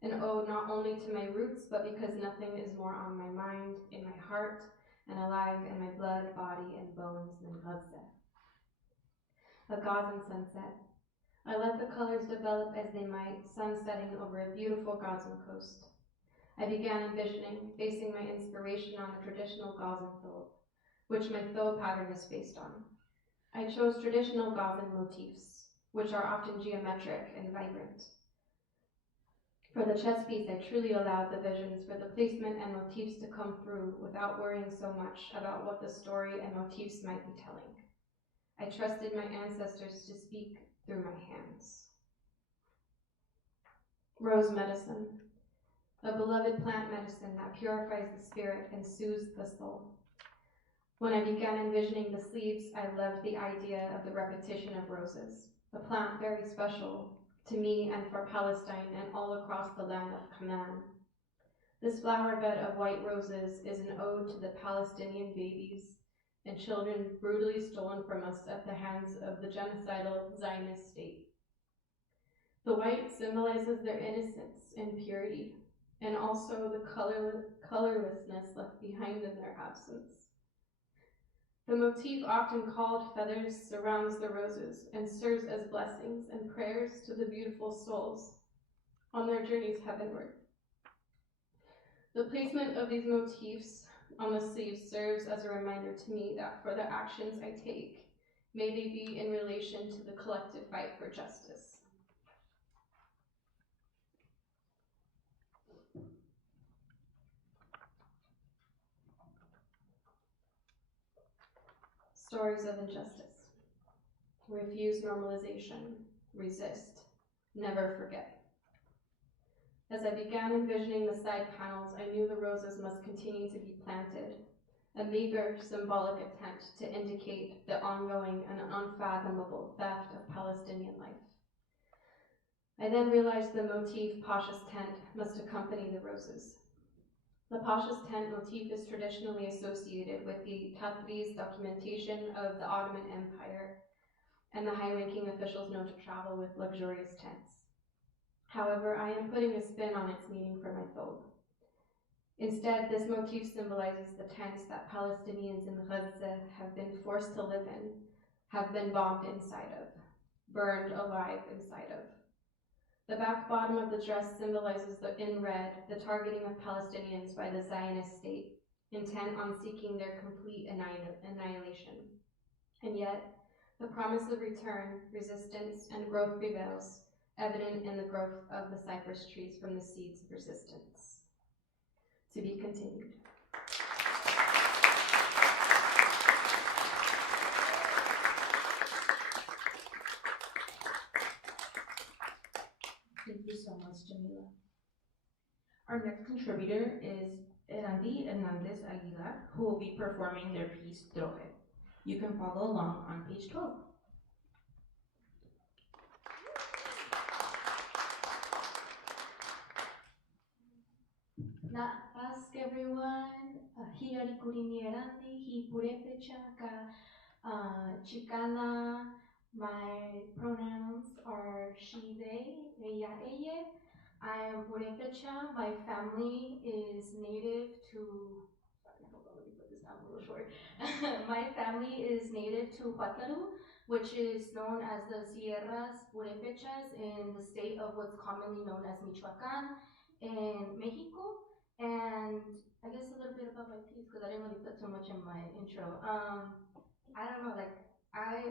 an ode not only to my roots, but because nothing is more on my mind, in my heart, and alive in my blood, body, and bones than Gaza. A Gazan sunset. I let the colors develop as they might, sun setting over a beautiful Gazan coast. I began envisioning, basing my inspiration on the traditional Gazan thobe, which my thobe pattern is based on. I chose traditional Gazan motifs, which are often geometric and vibrant. For the chess piece, I truly allowed the visions for the placement and motifs to come through without worrying so much about what the story and motifs might be telling. I trusted my ancestors to speak through my hands. Rose medicine, a beloved plant medicine that purifies the spirit and soothes the soul. When I began envisioning the sleeves, I loved the idea of the repetition of roses, a plant very special to me and for Palestine and all across the land of Canaan. This flower bed of white roses is an ode to the Palestinian babies and children brutally stolen from us at the hands of the genocidal Zionist state. The white symbolizes their innocence and purity, and also the colorlessness left behind in their absence. The motif, often called feathers, surrounds the roses and serves as blessings and prayers to the beautiful souls on their journeys heavenward. The placement of these motifs on the sleeves serves as a reminder to me that for the actions I take, may they be in relation to the collective fight for justice. Stories of injustice. Refuse normalization. Resist. Never forget. As I began envisioning the side panels, I knew the roses must continue to be planted, a meager, symbolic attempt to indicate the ongoing and unfathomable theft of Palestinian life. I then realized the motif Pasha's tent must accompany the roses. The Pasha's tent motif is traditionally associated with the Tatri's documentation of the Ottoman Empire and the high-ranking officials known to travel with luxurious tents. However, I am putting a spin on its meaning for my thobe. Instead, this motif symbolizes the tents that Palestinians in Gaza have been forced to live in, have been bombed inside of, burned alive inside of. The back bottom of the dress symbolizes, in red, the targeting of Palestinians by the Zionist state, intent on seeking their complete annihilation. And yet, the promise of return, resistance, and growth prevails, evident in the growth of the cypress trees from the seeds of resistance. To be continued. Thank you so much, Jamila. Our next contributor is Erandi Hernandez Aguilar, who will be performing their piece, Troje. You can follow along on page 12. Ask everyone, Hiyari Kurini Erandi, Hi Purépecha, Chicana. My pronouns are she, they, ella, ella. I am Purépecha. My family is native to, sorry, hold on, let me put this down a little short. My family is native to Huataru, which is known as the Sierras Purépechas in the state of what's commonly known as Michoacán in Mexico. And I guess a little bit about my piece, because I didn't really put too much in my intro. I don't know, like,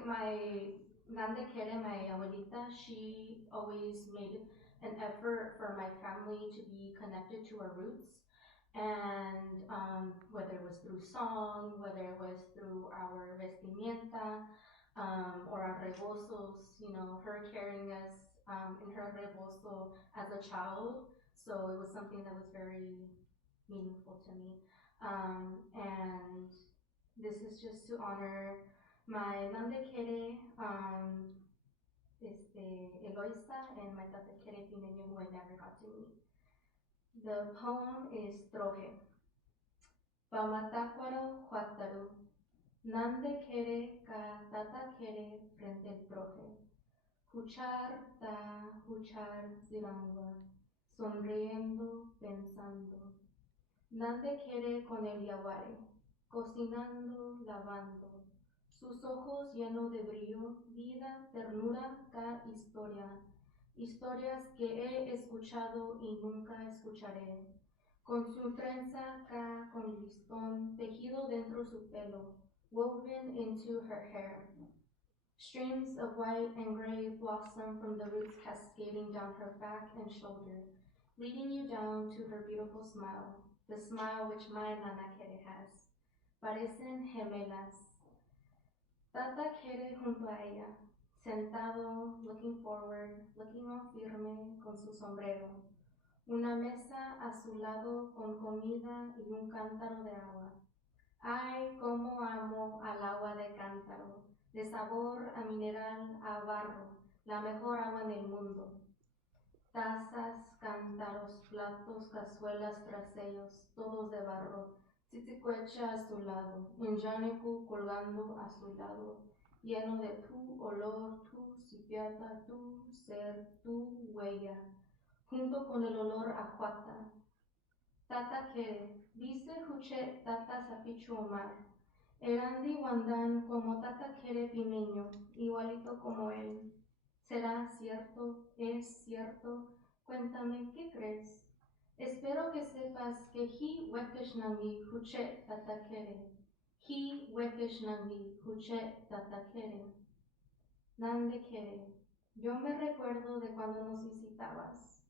my Grande Kere, my abuelita, she always made an effort for my family to be connected to our roots. And whether it was through song, whether it was through our vestimenta, or our rebosos, you know, her carrying us in her reboso as a child. So it was something that was very meaningful to me. And this is just to honor my Nande Kere, Eloisa, and my Tata Kere Pimeño, who I never got to meet. The poem is Troje. Pamatacuaro Huataru, Nande Kere ka Tata Kere frente el Troje. Huchar zirangua, sonriendo, pensando. Nande Kere con el yaguare, cocinando, lavando. Sus ojos llenos de brillo, vida, ternura, ca historia. Historias que he escuchado y nunca escucharé. Con su trenza ca con listón, tejido dentro su pelo, woven into her hair. Streams of white and gray blossom from the roots cascading down her back and shoulder, leading you down to her beautiful smile, the smile which my Nana Kere has. Parecen gemelas. Tata Kere junto a ella, sentado, looking forward, looking all firme con su sombrero. Una mesa a su lado con comida y un cántaro de agua. Ay, cómo amo al agua de cántaro, de sabor a mineral, a barro, la mejor agua en el mundo. tazas, cántaros, platos, cazuelas tras ellos, todos de barro, Titicuecha a su lado, un yánico colgando a su lado, lleno de tu olor, tu sipiata, tu ser, tu huella, junto con el olor a cuata. Tata que, dice Juche Tata Sapichu Omar, Erandi Wandan como Tata Kere Pimeño, igualito como él. ¿Será cierto? ¿Es cierto? Cuéntame, ¿qué crees? Espero que sepas que hi wekeshnangi Juche Tata Kere. Hi wekeshnangi Juche Tata Kere. Nande Kere. Yo me recuerdo de cuando nos visitabas.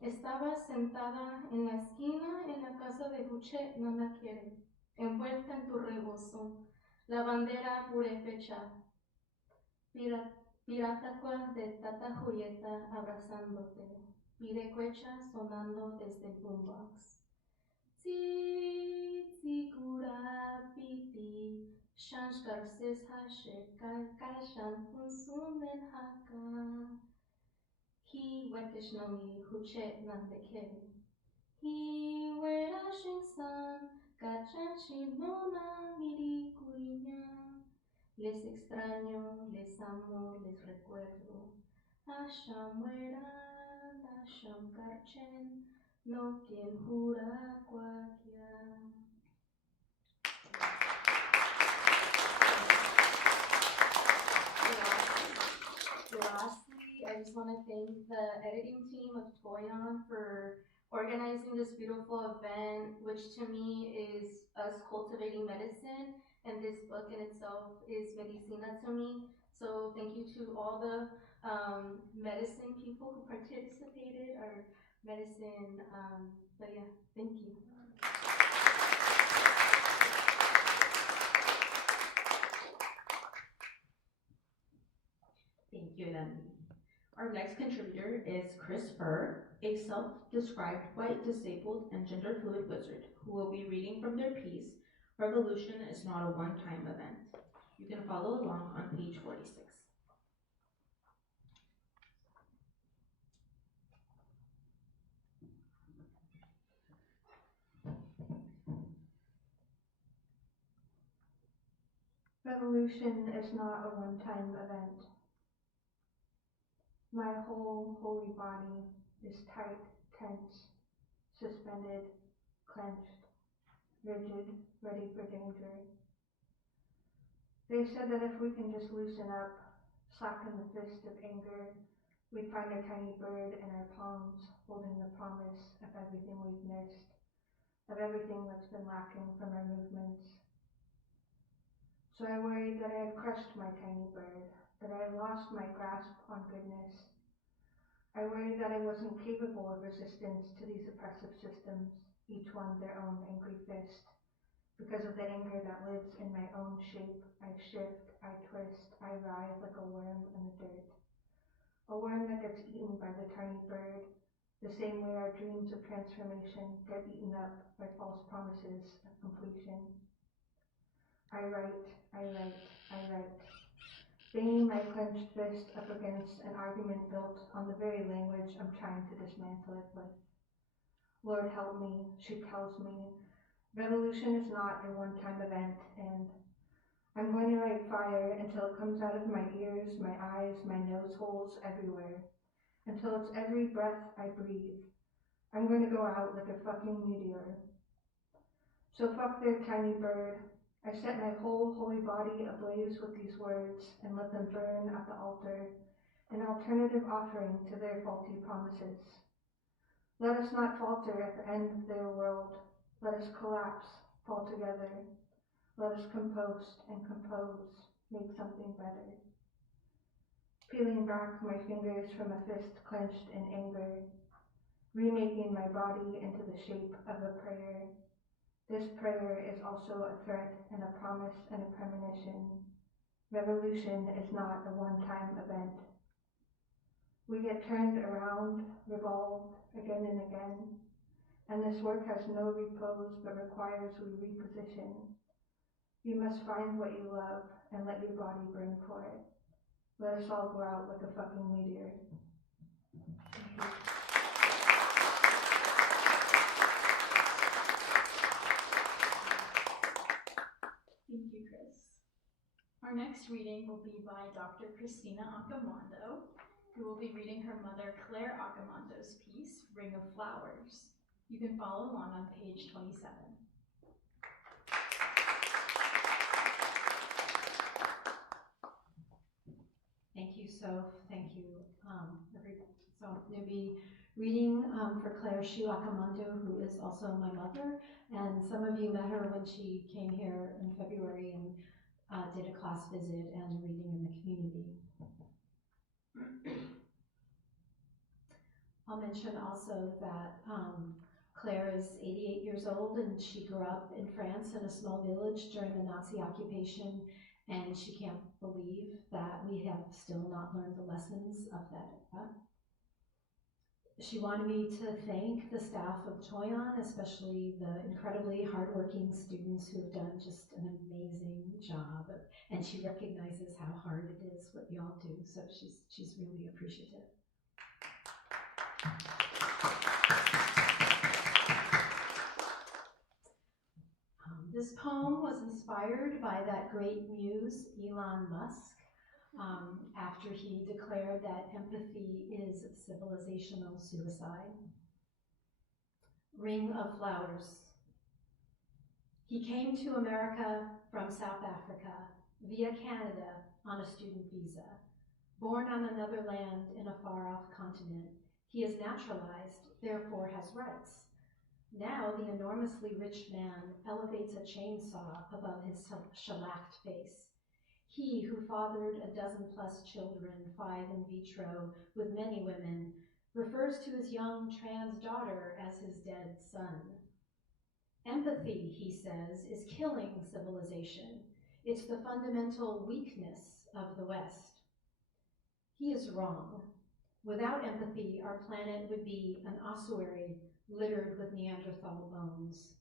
Estabas sentada en la esquina en la casa de Juche Nanakere, envuelta en tu rebozo, la bandera Purépecha, Piratacua de Tata Julieta abrazándote, Pirecuecha sonando desde el boombox. Tsikura piti, Shanshkarses hashe, Kalkashan punsumen haka. He wekeshnami Juche Nandekere. He werashing san, Gachachi nona miri kuriña. Les extraño, les amo, les recuerdo. Asham weran, asham karchen, no quien jura cuaquia. Lastly, I just want to thank the editing team of Toyon for organizing this beautiful event, which to me is us cultivating medicine, and this book in itself is medicina to me. So thank you to all the medicine people who participated, or medicine, but yeah, thank you. Thank you, Nandi. Our next contributor is Chris Furr, a self-described white, disabled, and gender-fluid wizard who will be reading from their piece, Revolution is Not a One-Time Event. You can follow along on page 46. Revolution is not a one-time event. My whole holy body is tight, tense, suspended, clenched, rigid, ready for danger. They said that if we can just loosen up, slacken the fist of anger, we'd find a tiny bird in our palms holding the promise of everything we've missed, of everything that's been lacking from our movements. So I worried that I had crushed my tiny bird, that I had lost my grasp on goodness. I worried that I wasn't capable of resistance to these oppressive systems, each one their own angry fist. Because of the anger that lives in my own shape, I shift, I twist, I writhe like a worm in the dirt. A worm that gets eaten by the tiny bird, the same way our dreams of transformation get eaten up by false promises of completion. I write, I write, I write, banging my clenched fist up against an argument built on the very language I'm trying to dismantle it with. Lord help me, she tells me, revolution is not a one-time event, and I'm going to write fire until it comes out of my ears, my eyes, my nose holes, everywhere, until it's every breath I breathe. I'm going to go out like a fucking meteor. So fuck their tiny bird. I set my whole holy body ablaze with these words and let them burn at the altar, an alternative offering to their faulty promises. Let us not falter at the end of their world. Let us collapse, fall together. Let us compost and compose, make something better. Peeling back my fingers from a fist clenched in anger, remaking my body into the shape of a prayer. This prayer is also a threat and a promise and a premonition. Revolution is not a one-time event. We get turned around, revolved again and again, and this work has no repose but requires we reposition. You must find what you love and let your body burn for it. Let us all go out like a fucking meteor. Thank you, Chris. Our next reading will be by Dr. Christina Accomando, who will be reading her mother Claire Accomando's piece, Ring of Flowers. You can follow along on page 27. Thank you, Soph. Thank you, everybody. So I'm going to be reading for Claire Accomando, who is also my mother. And some of you met her when she came here in February and did a class visit and a reading in the community. I'll mention also that Claire is 88 years old and she grew up in France in a small village during the Nazi occupation, and she can't believe that we have still not learned the lessons of that era. She wanted me to thank the staff of Toyon, especially the incredibly hardworking students who have done just an amazing job, and she recognizes how hard it is what you all do, so she's really appreciative. This poem was inspired by that great muse, Elon Musk, after he declared that empathy is civilizational suicide. Ring of Flowers. He came to America from South Africa via Canada on a student visa. Born on another land in a far-off continent, he is naturalized, therefore has rights. Now the enormously rich man elevates a chainsaw above his shellacked face. He who fathered a dozen-plus children, 5 in vitro, with many women, refers to his young trans daughter as his dead son. Empathy, he says, is killing civilization. It's the fundamental weakness of the West. He is wrong. Without empathy, our planet would be an ossuary littered with Neanderthal bones.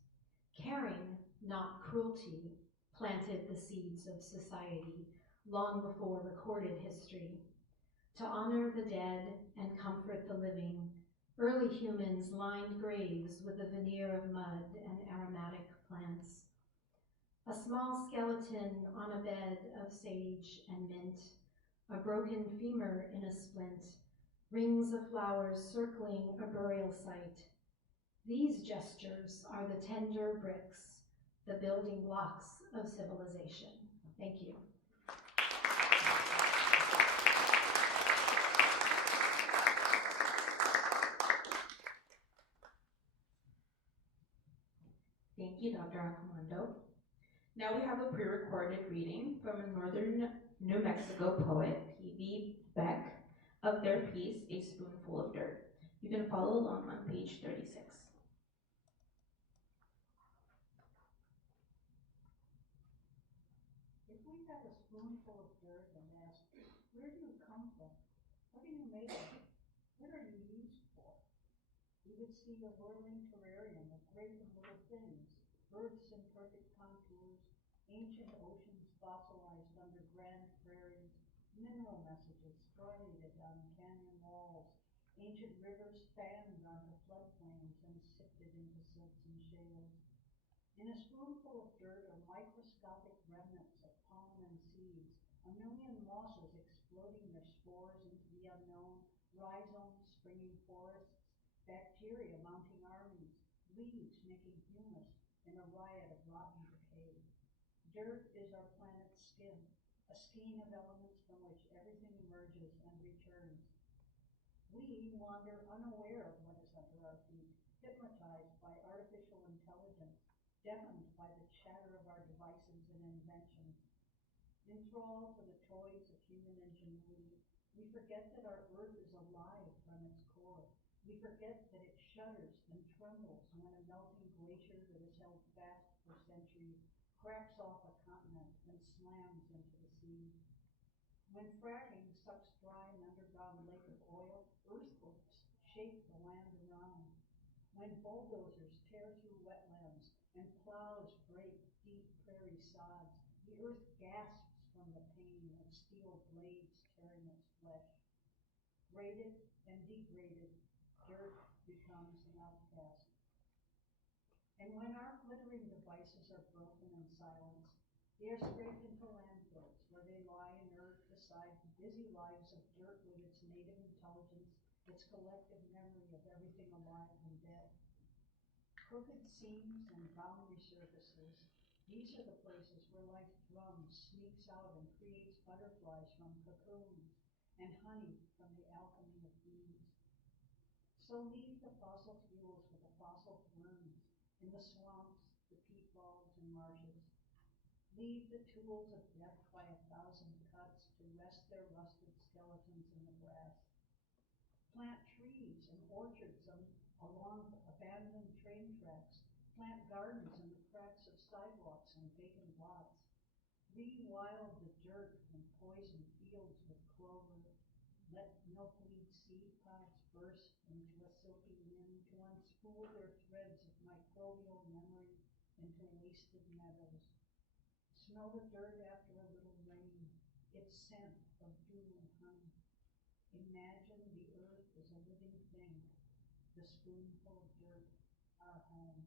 Caring, not cruelty, planted the seeds of society long before recorded history. To honor the dead and comfort the living, early humans lined graves with a veneer of mud and aromatic plants. A small skeleton on a bed of sage and mint, a broken femur in a splint, rings of flowers circling a burial site. These gestures are the tender bricks, the building blocks of civilization. Thank you. Thank you, Dr. Accomando. Now we have a pre-recorded reading from a northern New Mexico poet, P.B. Beck, of their piece, A Spoonful of Dirt. You can follow along on page 36. If we had a spoonful of dirt and asked, where do you come from? What are you made of? What are you used for? We would see a whirling terrarium of great and little things, birds in perfect contours, ancient oceans fossilized under grand prairies, mineral messages striated on canyon walls, ancient rivers fanned onto floodplains and sifted into silts and shales. In a spoonful of dirt are microscopic remnants of pollen and seeds, a million mosses exploding their spores into the unknown, rhizomes springing forests, bacteria mounting armies, weeds making humus in a riot of rotten decay. Dirt is our planet's skin, a skein of elements from which everything emerges and returns. We wander unaware of what is under our feet, hypnotized by artificial intelligence, deafened by the chatter of our devices and inventions. Enthralled to the toys of human ingenuity, we forget that our earth is alive from its core. We forget that it shudders and trembles when a melting glacier that has held fast for centuries cracks off a continent and slams into the sea. When fracking sucks dry an underground lake of oil, earthquakes shake the land around. When bulldozers tear through wetlands and plows break deep prairie sods, the earth gasps from the pain of steel blades tearing its flesh. Graded and degraded, dirt becomes an outcast. And when our glittering devices are broken in silence, they are scraped into landfills where they lie inert beside the busy lives of dirt with its native intelligence, its collective memory of everything alive and dead. Crooked seams and boundary surfaces, these are the places where life's drum sneaks out and creates butterflies from cocoons and honey from the alchemy of bees. So leave the fossil fuels with the fossil ferns in the swamps, the peat bogs and marshes. Leave the tools of death by 1,000 cuts to rest their rusted skeletons in the grass. Plant trees and orchards along abandoned train tracks. Plant gardens in the cracks of sidewalks and vacant lots. Rewild the dirt and poison fields with clover. Let milkweed seed pods burst into a silky wind to unspool their threads of microbial memory into wasted meadows. Smell the dirt after a little rain, its scent of dew and honey. Imagine the earth as a living thing, the spoonful of dirt, our home.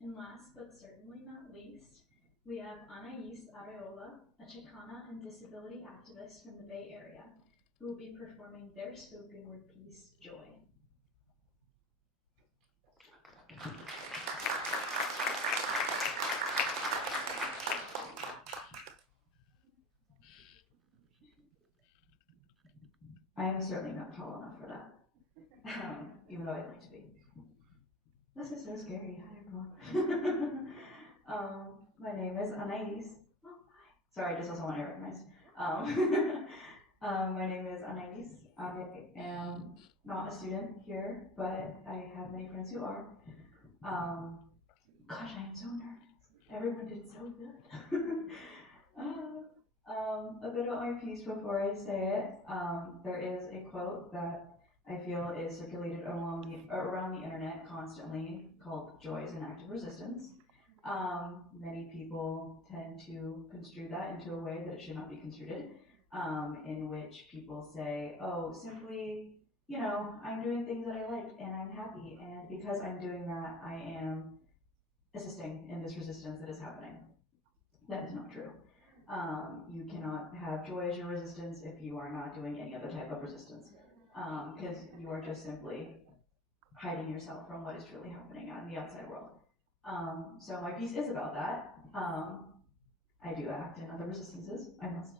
And last but certainly not least, we have Anais Areola, a Chicana and disability activist from the Bay Area, who will be performing their spoken word piece, Joy. I am certainly not tall enough for that, even though I'd like to be. This is so scary. Hi, everyone. My name is Anais. Oh, hi. Sorry, I just also want to recognize. My name is Anais. I am not a student here, but I have many friends who are. Gosh, I am so nervous. Everyone did so good. A bit about my piece before I say it. There is a quote that I feel is circulated around the internet constantly called "Joy is an act of resistance." Many people tend to construe that into a way that it should not be construed, in which people say, oh, simply, I'm doing things that I like and I'm happy, and because I'm doing that, I am assisting in this resistance that is happening. That is not true. You cannot have joy as your resistance if you are not doing any other type of resistance, because you are just simply hiding yourself from what is truly happening out in the outside world. So my piece is about that. I do act in other resistances, I must.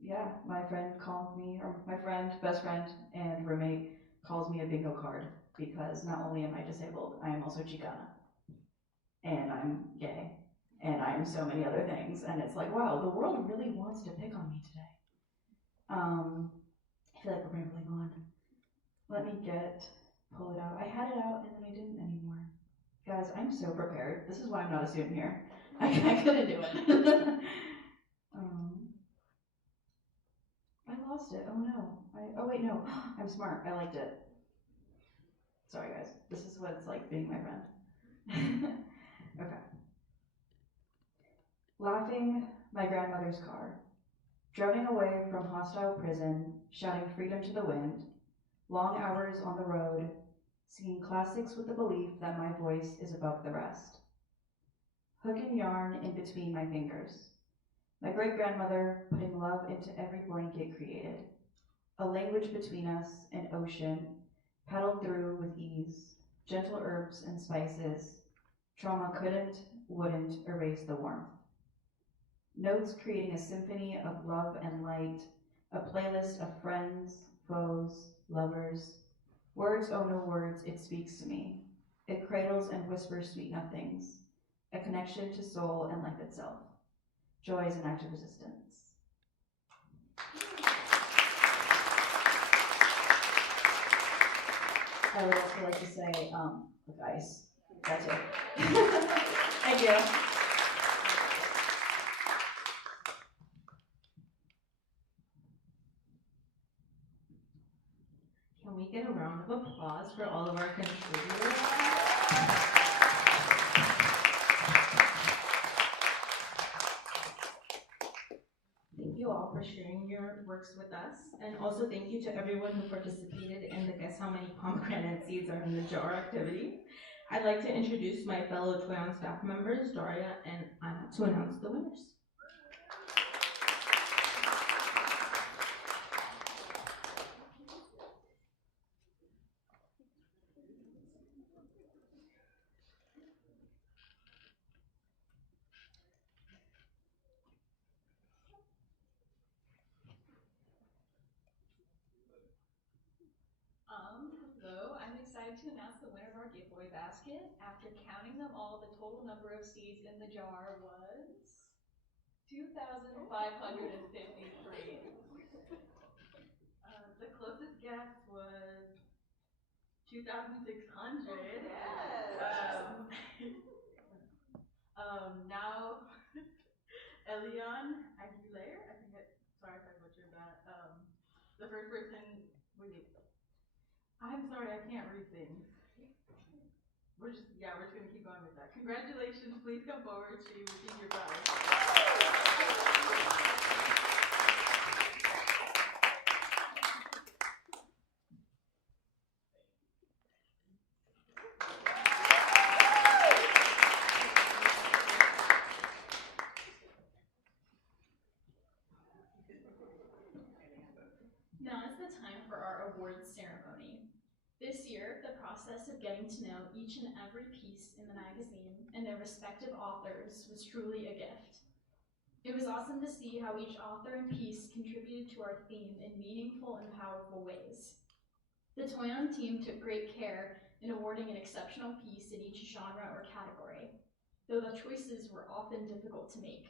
Yeah, my friend called me, or my friend, best friend, and roommate calls me a bingo card, because not only am I disabled, I am also Chicana, and I'm gay, and I'm so many other things, and it's like, wow, the world really wants to pick on me today. I feel like we're rambling on. Let me pull it out. I had it out, and then I didn't anymore. Guys, I'm so prepared. This is why I'm not a student here. I couldn't do it. I lost it. Oh no. Oh wait, no. I'm smart. I liked it. Sorry guys. This is what it's like being my friend. Okay. Laughing, my grandmother's car. Droning away from hostile prison, shouting freedom to the wind. Long hours on the road, singing classics with the belief that my voice is above the rest. Hook and yarn in between my fingers. My great-grandmother putting love into every blanket created. A language between us, an ocean, paddled through with ease. Gentle herbs and spices. Trauma wouldn't erase the warmth. Notes creating a symphony of love and light. A playlist of friends, foes, lovers. Words, oh no words, it speaks to me. It cradles and whispers sweet nothings. A connection to soul and life itself. Joy is an act of resistance. I would also like to say, with ice. That's it. Thank you. Can we get a round of applause for all of our contributors? you all for sharing your works with us. And also thank you to everyone who participated in the Guess How Many Pomegranate Seeds Are in the Jar activity. I'd like to introduce my fellow Toyon staff members, Daria and Anna, to announce the winners. Hello, I'm excited to announce the winner of our giveaway basket. After counting them all, the total number of seeds in the jar was 2,553. The closest guess was 2,600. Now, Elion Aguilera, sorry if I butchered that. The first person, I'm sorry, I can't read things. We're just gonna keep going with that. Congratulations, please come forward to receive your prize. Now is the time for our awards ceremony. This year, the process of getting to know each and every piece in the magazine and their respective authors was truly a gift. It was awesome to see how each author and piece contributed to our theme in meaningful and powerful ways. The Toyon team took great care in awarding an exceptional piece in each genre or category, though the choices were often difficult to make.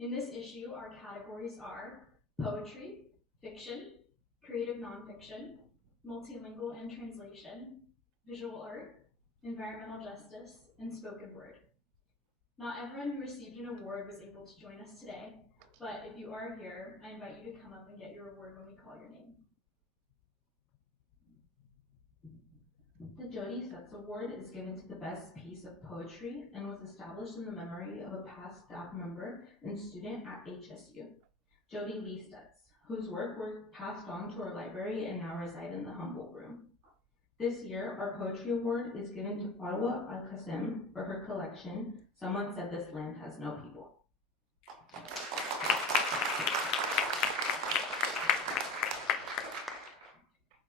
In this issue, our categories are poetry, fiction, creative nonfiction, multilingual and translation, visual art, environmental justice, and spoken word. Not everyone who received an award was able to join us today, but if you are here, I invite you to come up and get your award when we call your name. The Jody Setz Award is given to the best piece of poetry and was established in the memory of a past staff member and student at HSU, Jody Lee Setz, whose work were passed on to our library and now reside in the Humboldt Room. This year, our poetry award is given to Farwa Al-Qasim for her collection, Someone Said This Land Has No People.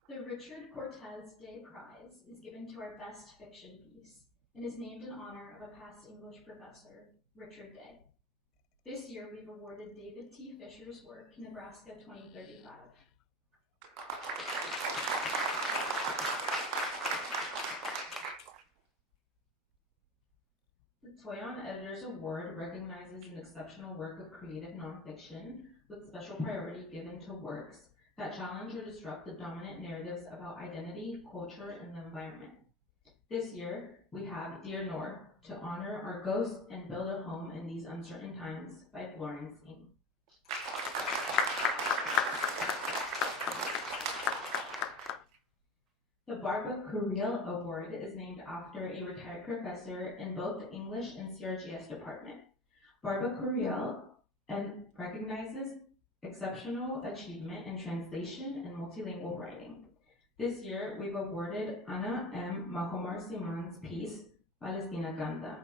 The Richard Cortez Day Prize is given to our best fiction piece and is named in honor of a past English professor, Richard Day. This year, we've awarded David T. Fisher's work, Nebraska 2035. The Toyon Editors Award recognizes an exceptional work of creative nonfiction with special priority given to works that challenge or disrupt the dominant narratives about identity, culture, and the environment. This year, we have Dear North, to honor our ghosts and build a home in these uncertain times by Florence Ng. The Barbara Curiel Award is named after a retired professor in both the English and CRGS department. Barbara Curiel recognizes exceptional achievement in translation and multilingual writing. This year, we've awarded Ana M. Mahomar Siman's piece, Palestina Canta.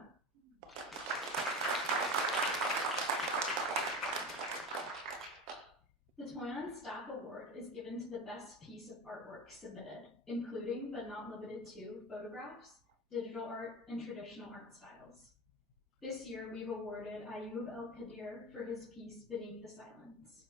The Toyon Staff Award is given to the best piece of artwork submitted, including but not limited to photographs, digital art, and traditional art styles. This year, we've awarded Ayub El-Kadir for his piece, Beneath the Silence.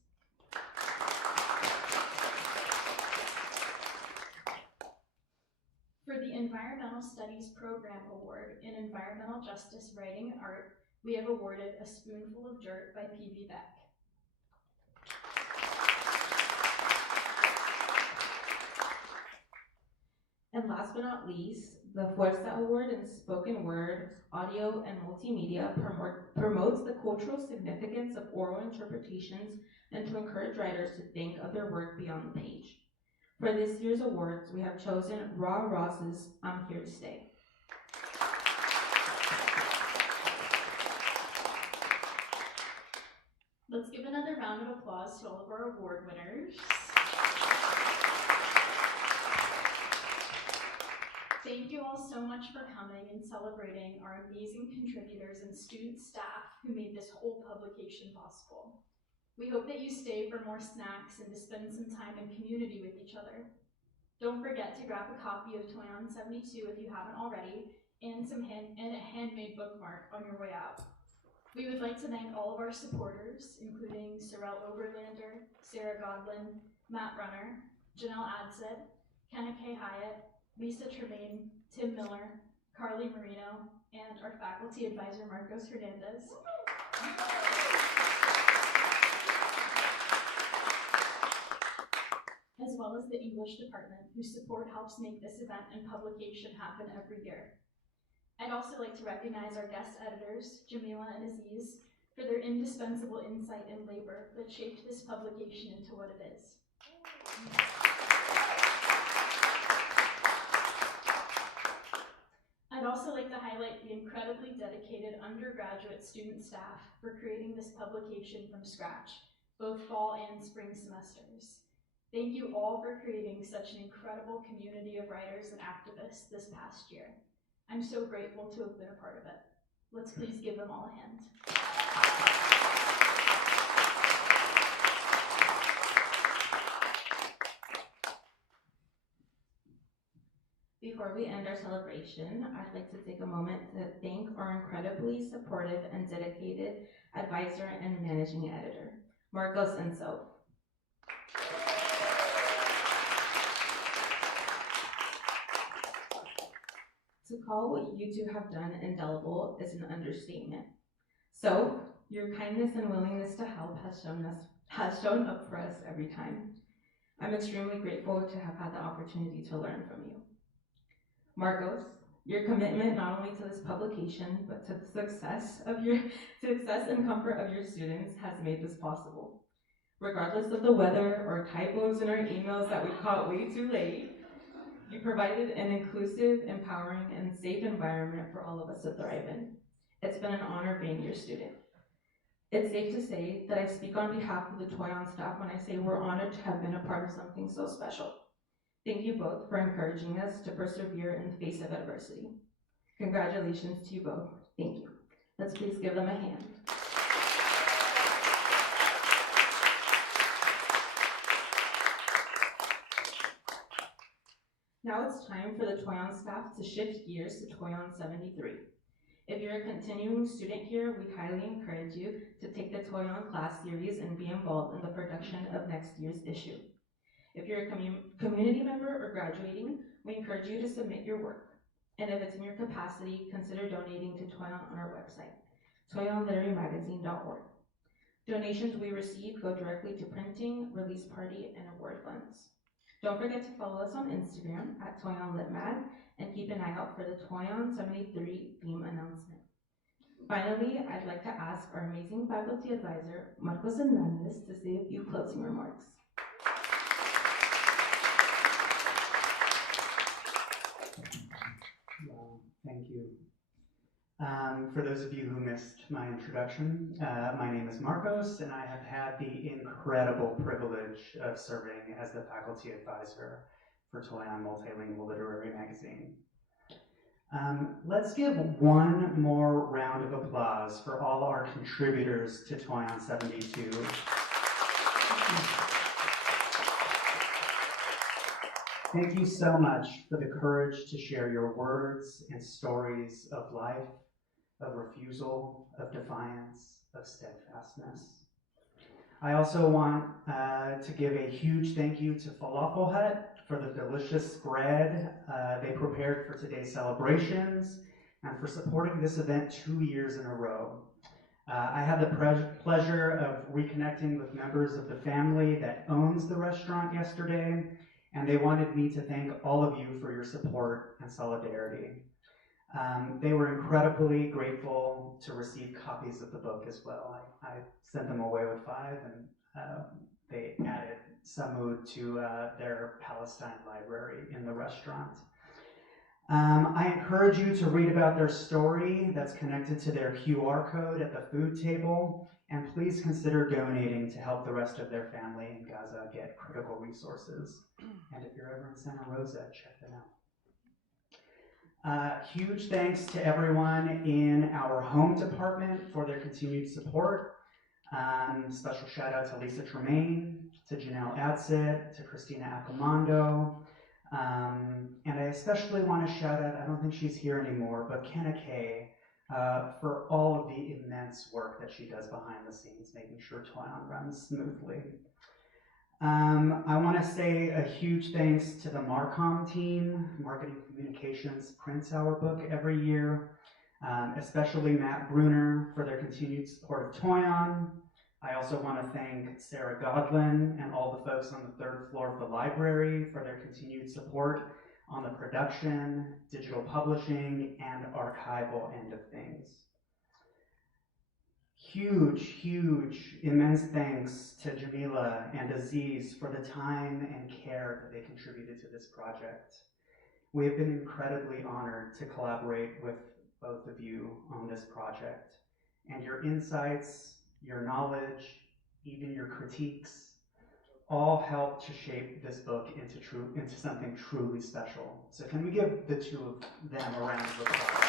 For the Environmental Studies Program Award in Environmental Justice Writing and Art, we have awarded A Spoonful of Dirt by P.V. Beck. And last but not least, the Fuerza Award in Spoken Word, Audio, and Multimedia promotes the cultural significance of oral interpretations and to encourage writers to think of their work beyond the page. For this year's awards, we have chosen Ra Ross's I'm Here to Stay. Let's give another round of applause to all of our award winners. Thank you all so much for coming and celebrating our amazing contributors and student staff who made this whole publication possible. We hope that you stay for more snacks and to spend some time in community with each other. Don't forget to grab a copy of Toyon 72 if you haven't already, and a handmade bookmark on your way out. We would like to thank all of our supporters, including Sorrel Oberlander, Sarah Godwin, Matt Runner, Janelle Adset, Kenna K. Hyatt, Lisa Tremaine, Tim Miller, Carly Marino, and our faculty advisor, Marcos Hernandez. As well as the English department, whose support helps make this event and publication happen every year. I'd also like to recognize our guest editors, Jamila and Aziz, for their indispensable insight and labor that shaped this publication into what it is. I'd also like to highlight the incredibly dedicated undergraduate student staff for creating this publication from scratch, both fall and spring semesters. Thank you all for creating such an incredible community of writers and activists this past year. I'm so grateful to have been a part of it. Let's please give them all a hand. Before we end our celebration, I'd like to take a moment to thank our incredibly supportive and dedicated advisor and managing editor, Marcos and Soph. To call what you two have done indelible is an understatement. So, your kindness and willingness to help has shown up for us every time. I'm extremely grateful to have had the opportunity to learn from you. Marcos, your commitment not only to this publication, but to the success and comfort of your students has made this possible. Regardless of the weather or typos in our emails that we caught way too late, you provided an inclusive, empowering, and safe environment for all of us to thrive in. It's been an honor being your student. It's safe to say that I speak on behalf of the Toyon staff when I say we're honored to have been a part of something so special. Thank you both for encouraging us to persevere in the face of adversity. Congratulations to you both. Thank you. Let's please give them a hand. Now it's time for the Toyon staff to shift gears to Toyon 73. If you're a continuing student here, we highly encourage you to take the Toyon class series and be involved in the production of next year's issue. If you're a community member or graduating, we encourage you to submit your work. And if it's in your capacity, consider donating to Toyon on our website, toyonliterarymagazine.org. Donations we receive go directly to printing, release party, and award funds. Don't forget to follow us on Instagram at ToyonLitMag and keep an eye out for the Toyon 73 theme announcement. Finally, I'd like to ask our amazing faculty advisor, Marcos Hernandez, to say a few closing remarks. Well, thank you. For those of you who missed my introduction, my name is Marcos, and I have had the incredible privilege of serving as the faculty advisor for Toyon Multilingual Literary Magazine. Let's give one more round of applause for all our contributors to Toyon 72. Thank you so much for the courage to share your words and stories of life, of refusal, of defiance, of steadfastness. I also want to give a huge thank you to Falafel Hut for the delicious bread they prepared for today's celebrations and for supporting this event 2 years in a row. I had the pleasure of reconnecting with members of the family that owns the restaurant yesterday, and they wanted me to thank all of you for your support and solidarity. They were incredibly grateful to receive copies of the book as well. I sent them away with 5, and they added Sumud to their Palestine library in the restaurant. I encourage you to read about their story that's connected to their QR code at the food table And please consider donating to help the rest of their family in Gaza get critical resources. And if you're ever in Santa Rosa, check them out. Huge thanks to everyone in our home department for their continued support. Special shout out to Lisa Tremaine, to Janelle Adsit, to Christina Accomando. And I especially want to shout out, I don't think she's here anymore, but Kenna Kay, for all of the immense work that she does behind the scenes, making sure Toyon runs smoothly. I want to say a huge thanks to the Marcom team. Marketing Communications prints our book every year, especially Matt Bruner for their continued support of Toyon. I also want to thank Sarah Godlin and all the folks on the third floor of the library for their continued support on the production, digital publishing, and archival end of things. Huge, immense thanks to Jamila and Aziz for the time and care that they contributed to this project. We have been incredibly honored to collaborate with both of you on this project, and your insights, your knowledge, even your critiques, all help to shape this book into something truly special. So can we give the two of them a round of applause?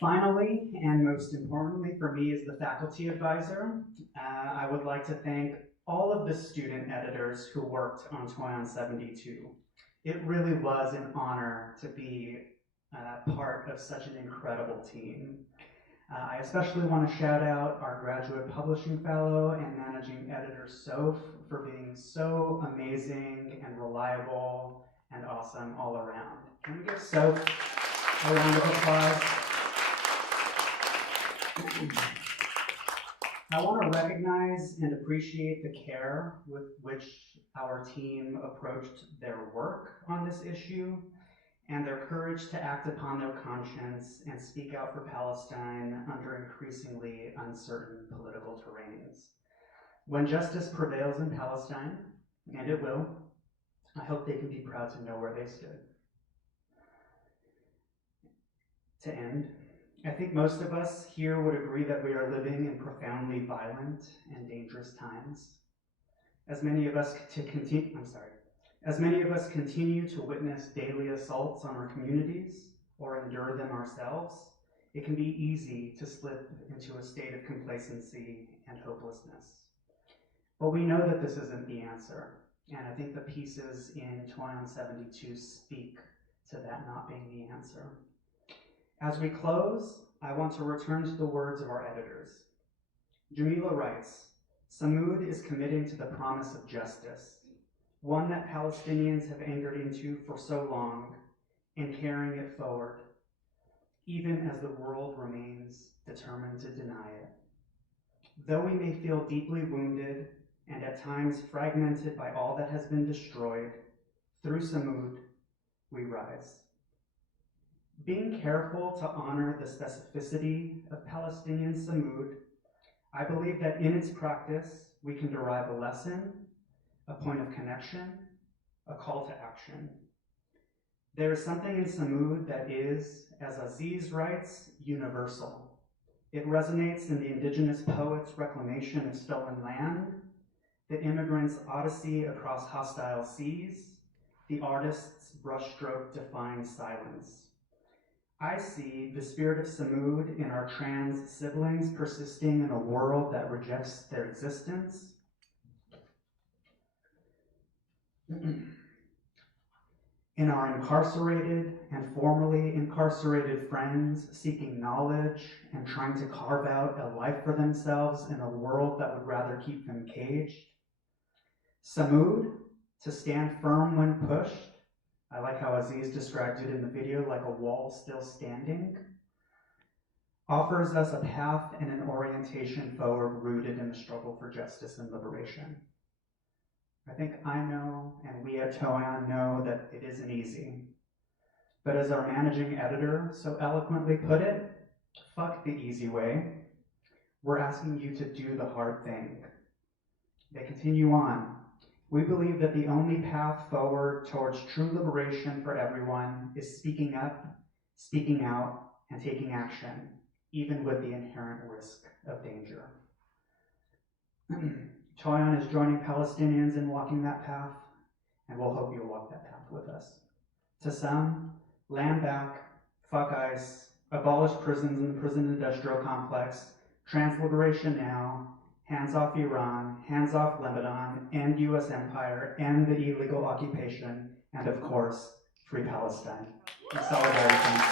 Finally, and most importantly for me as the faculty advisor, I would like to thank all of the student editors who worked on Toyon 72. It really was an honor to be part of such an incredible team. I especially want to shout out our graduate publishing fellow and managing editor, Soph, for being so amazing and reliable and awesome all around. Can we give Soph a round of applause? I want to recognize and appreciate the care with which our team approached their work on this issue and their courage to act upon their conscience and speak out for Palestine under increasingly uncertain political terrains. When justice prevails in Palestine, and it will, I hope they can be proud to know where they stood. To end, I think most of us here would agree that we are living in profoundly violent and dangerous times. As many of us continue to witness daily assaults on our communities or endure them ourselves, it can be easy to slip into a state of complacency and hopelessness. But we know that this isn't the answer, and I think the pieces in Toyon 72 speak to that not being the answer. As we close, I want to return to the words of our editors. Jamila writes, "Sumud is committing to the promise of justice, one that Palestinians have anchored into for so long, and carrying it forward, even as the world remains determined to deny it. Though we may feel deeply wounded and at times fragmented by all that has been destroyed, through Sumud, we rise." Being careful to honor the specificity of Palestinian Sumud, I believe that in its practice, we can derive a lesson, a point of connection, a call to action. There is something in Sumud that is, as Aziz writes, universal. It resonates in the Indigenous poet's reclamation of stolen land, the immigrant's odyssey across hostile seas, the artist's brushstroke-defying silence. I see the spirit of Sumud in our trans siblings persisting in a world that rejects their existence. In our incarcerated and formerly incarcerated friends seeking knowledge and trying to carve out a life for themselves in a world that would rather keep them caged. Sumud, to stand firm when pushed. I like how Aziz described it in the video, like a wall still standing. Offers us a path and an orientation forward rooted in the struggle for justice and liberation. I think I know, and we at Toyon know, that it isn't easy. But as our managing editor so eloquently put it, fuck the easy way. We're asking you to do the hard thing. They continue on. We believe that the only path forward towards true liberation for everyone is speaking up speaking out and taking action, even with the inherent risk of danger. Toyon is joining Palestinians in walking that path, and we'll hope you'll walk that path with us. To some, land back, fuck ICE, abolish prisons in the prison industrial complex, transliberation now, hands off Iran, hands off Lebanon, end US empire, end the illegal occupation, and of course, free Palestine. In solidarity.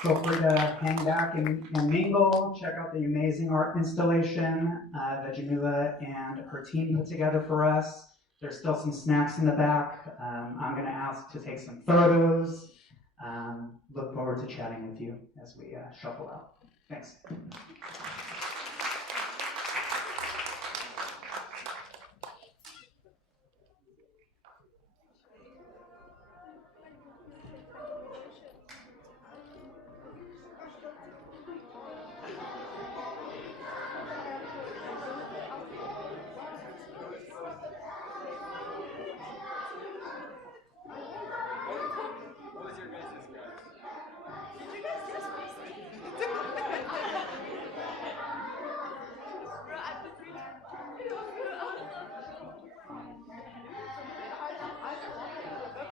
Feel free to hang back and mingle. Check out the amazing art installation that Jamila and her team put together for us. There's still some snacks in the back. I'm going to ask to take some photos. Look forward to chatting with you as we shuffle out. Thanks.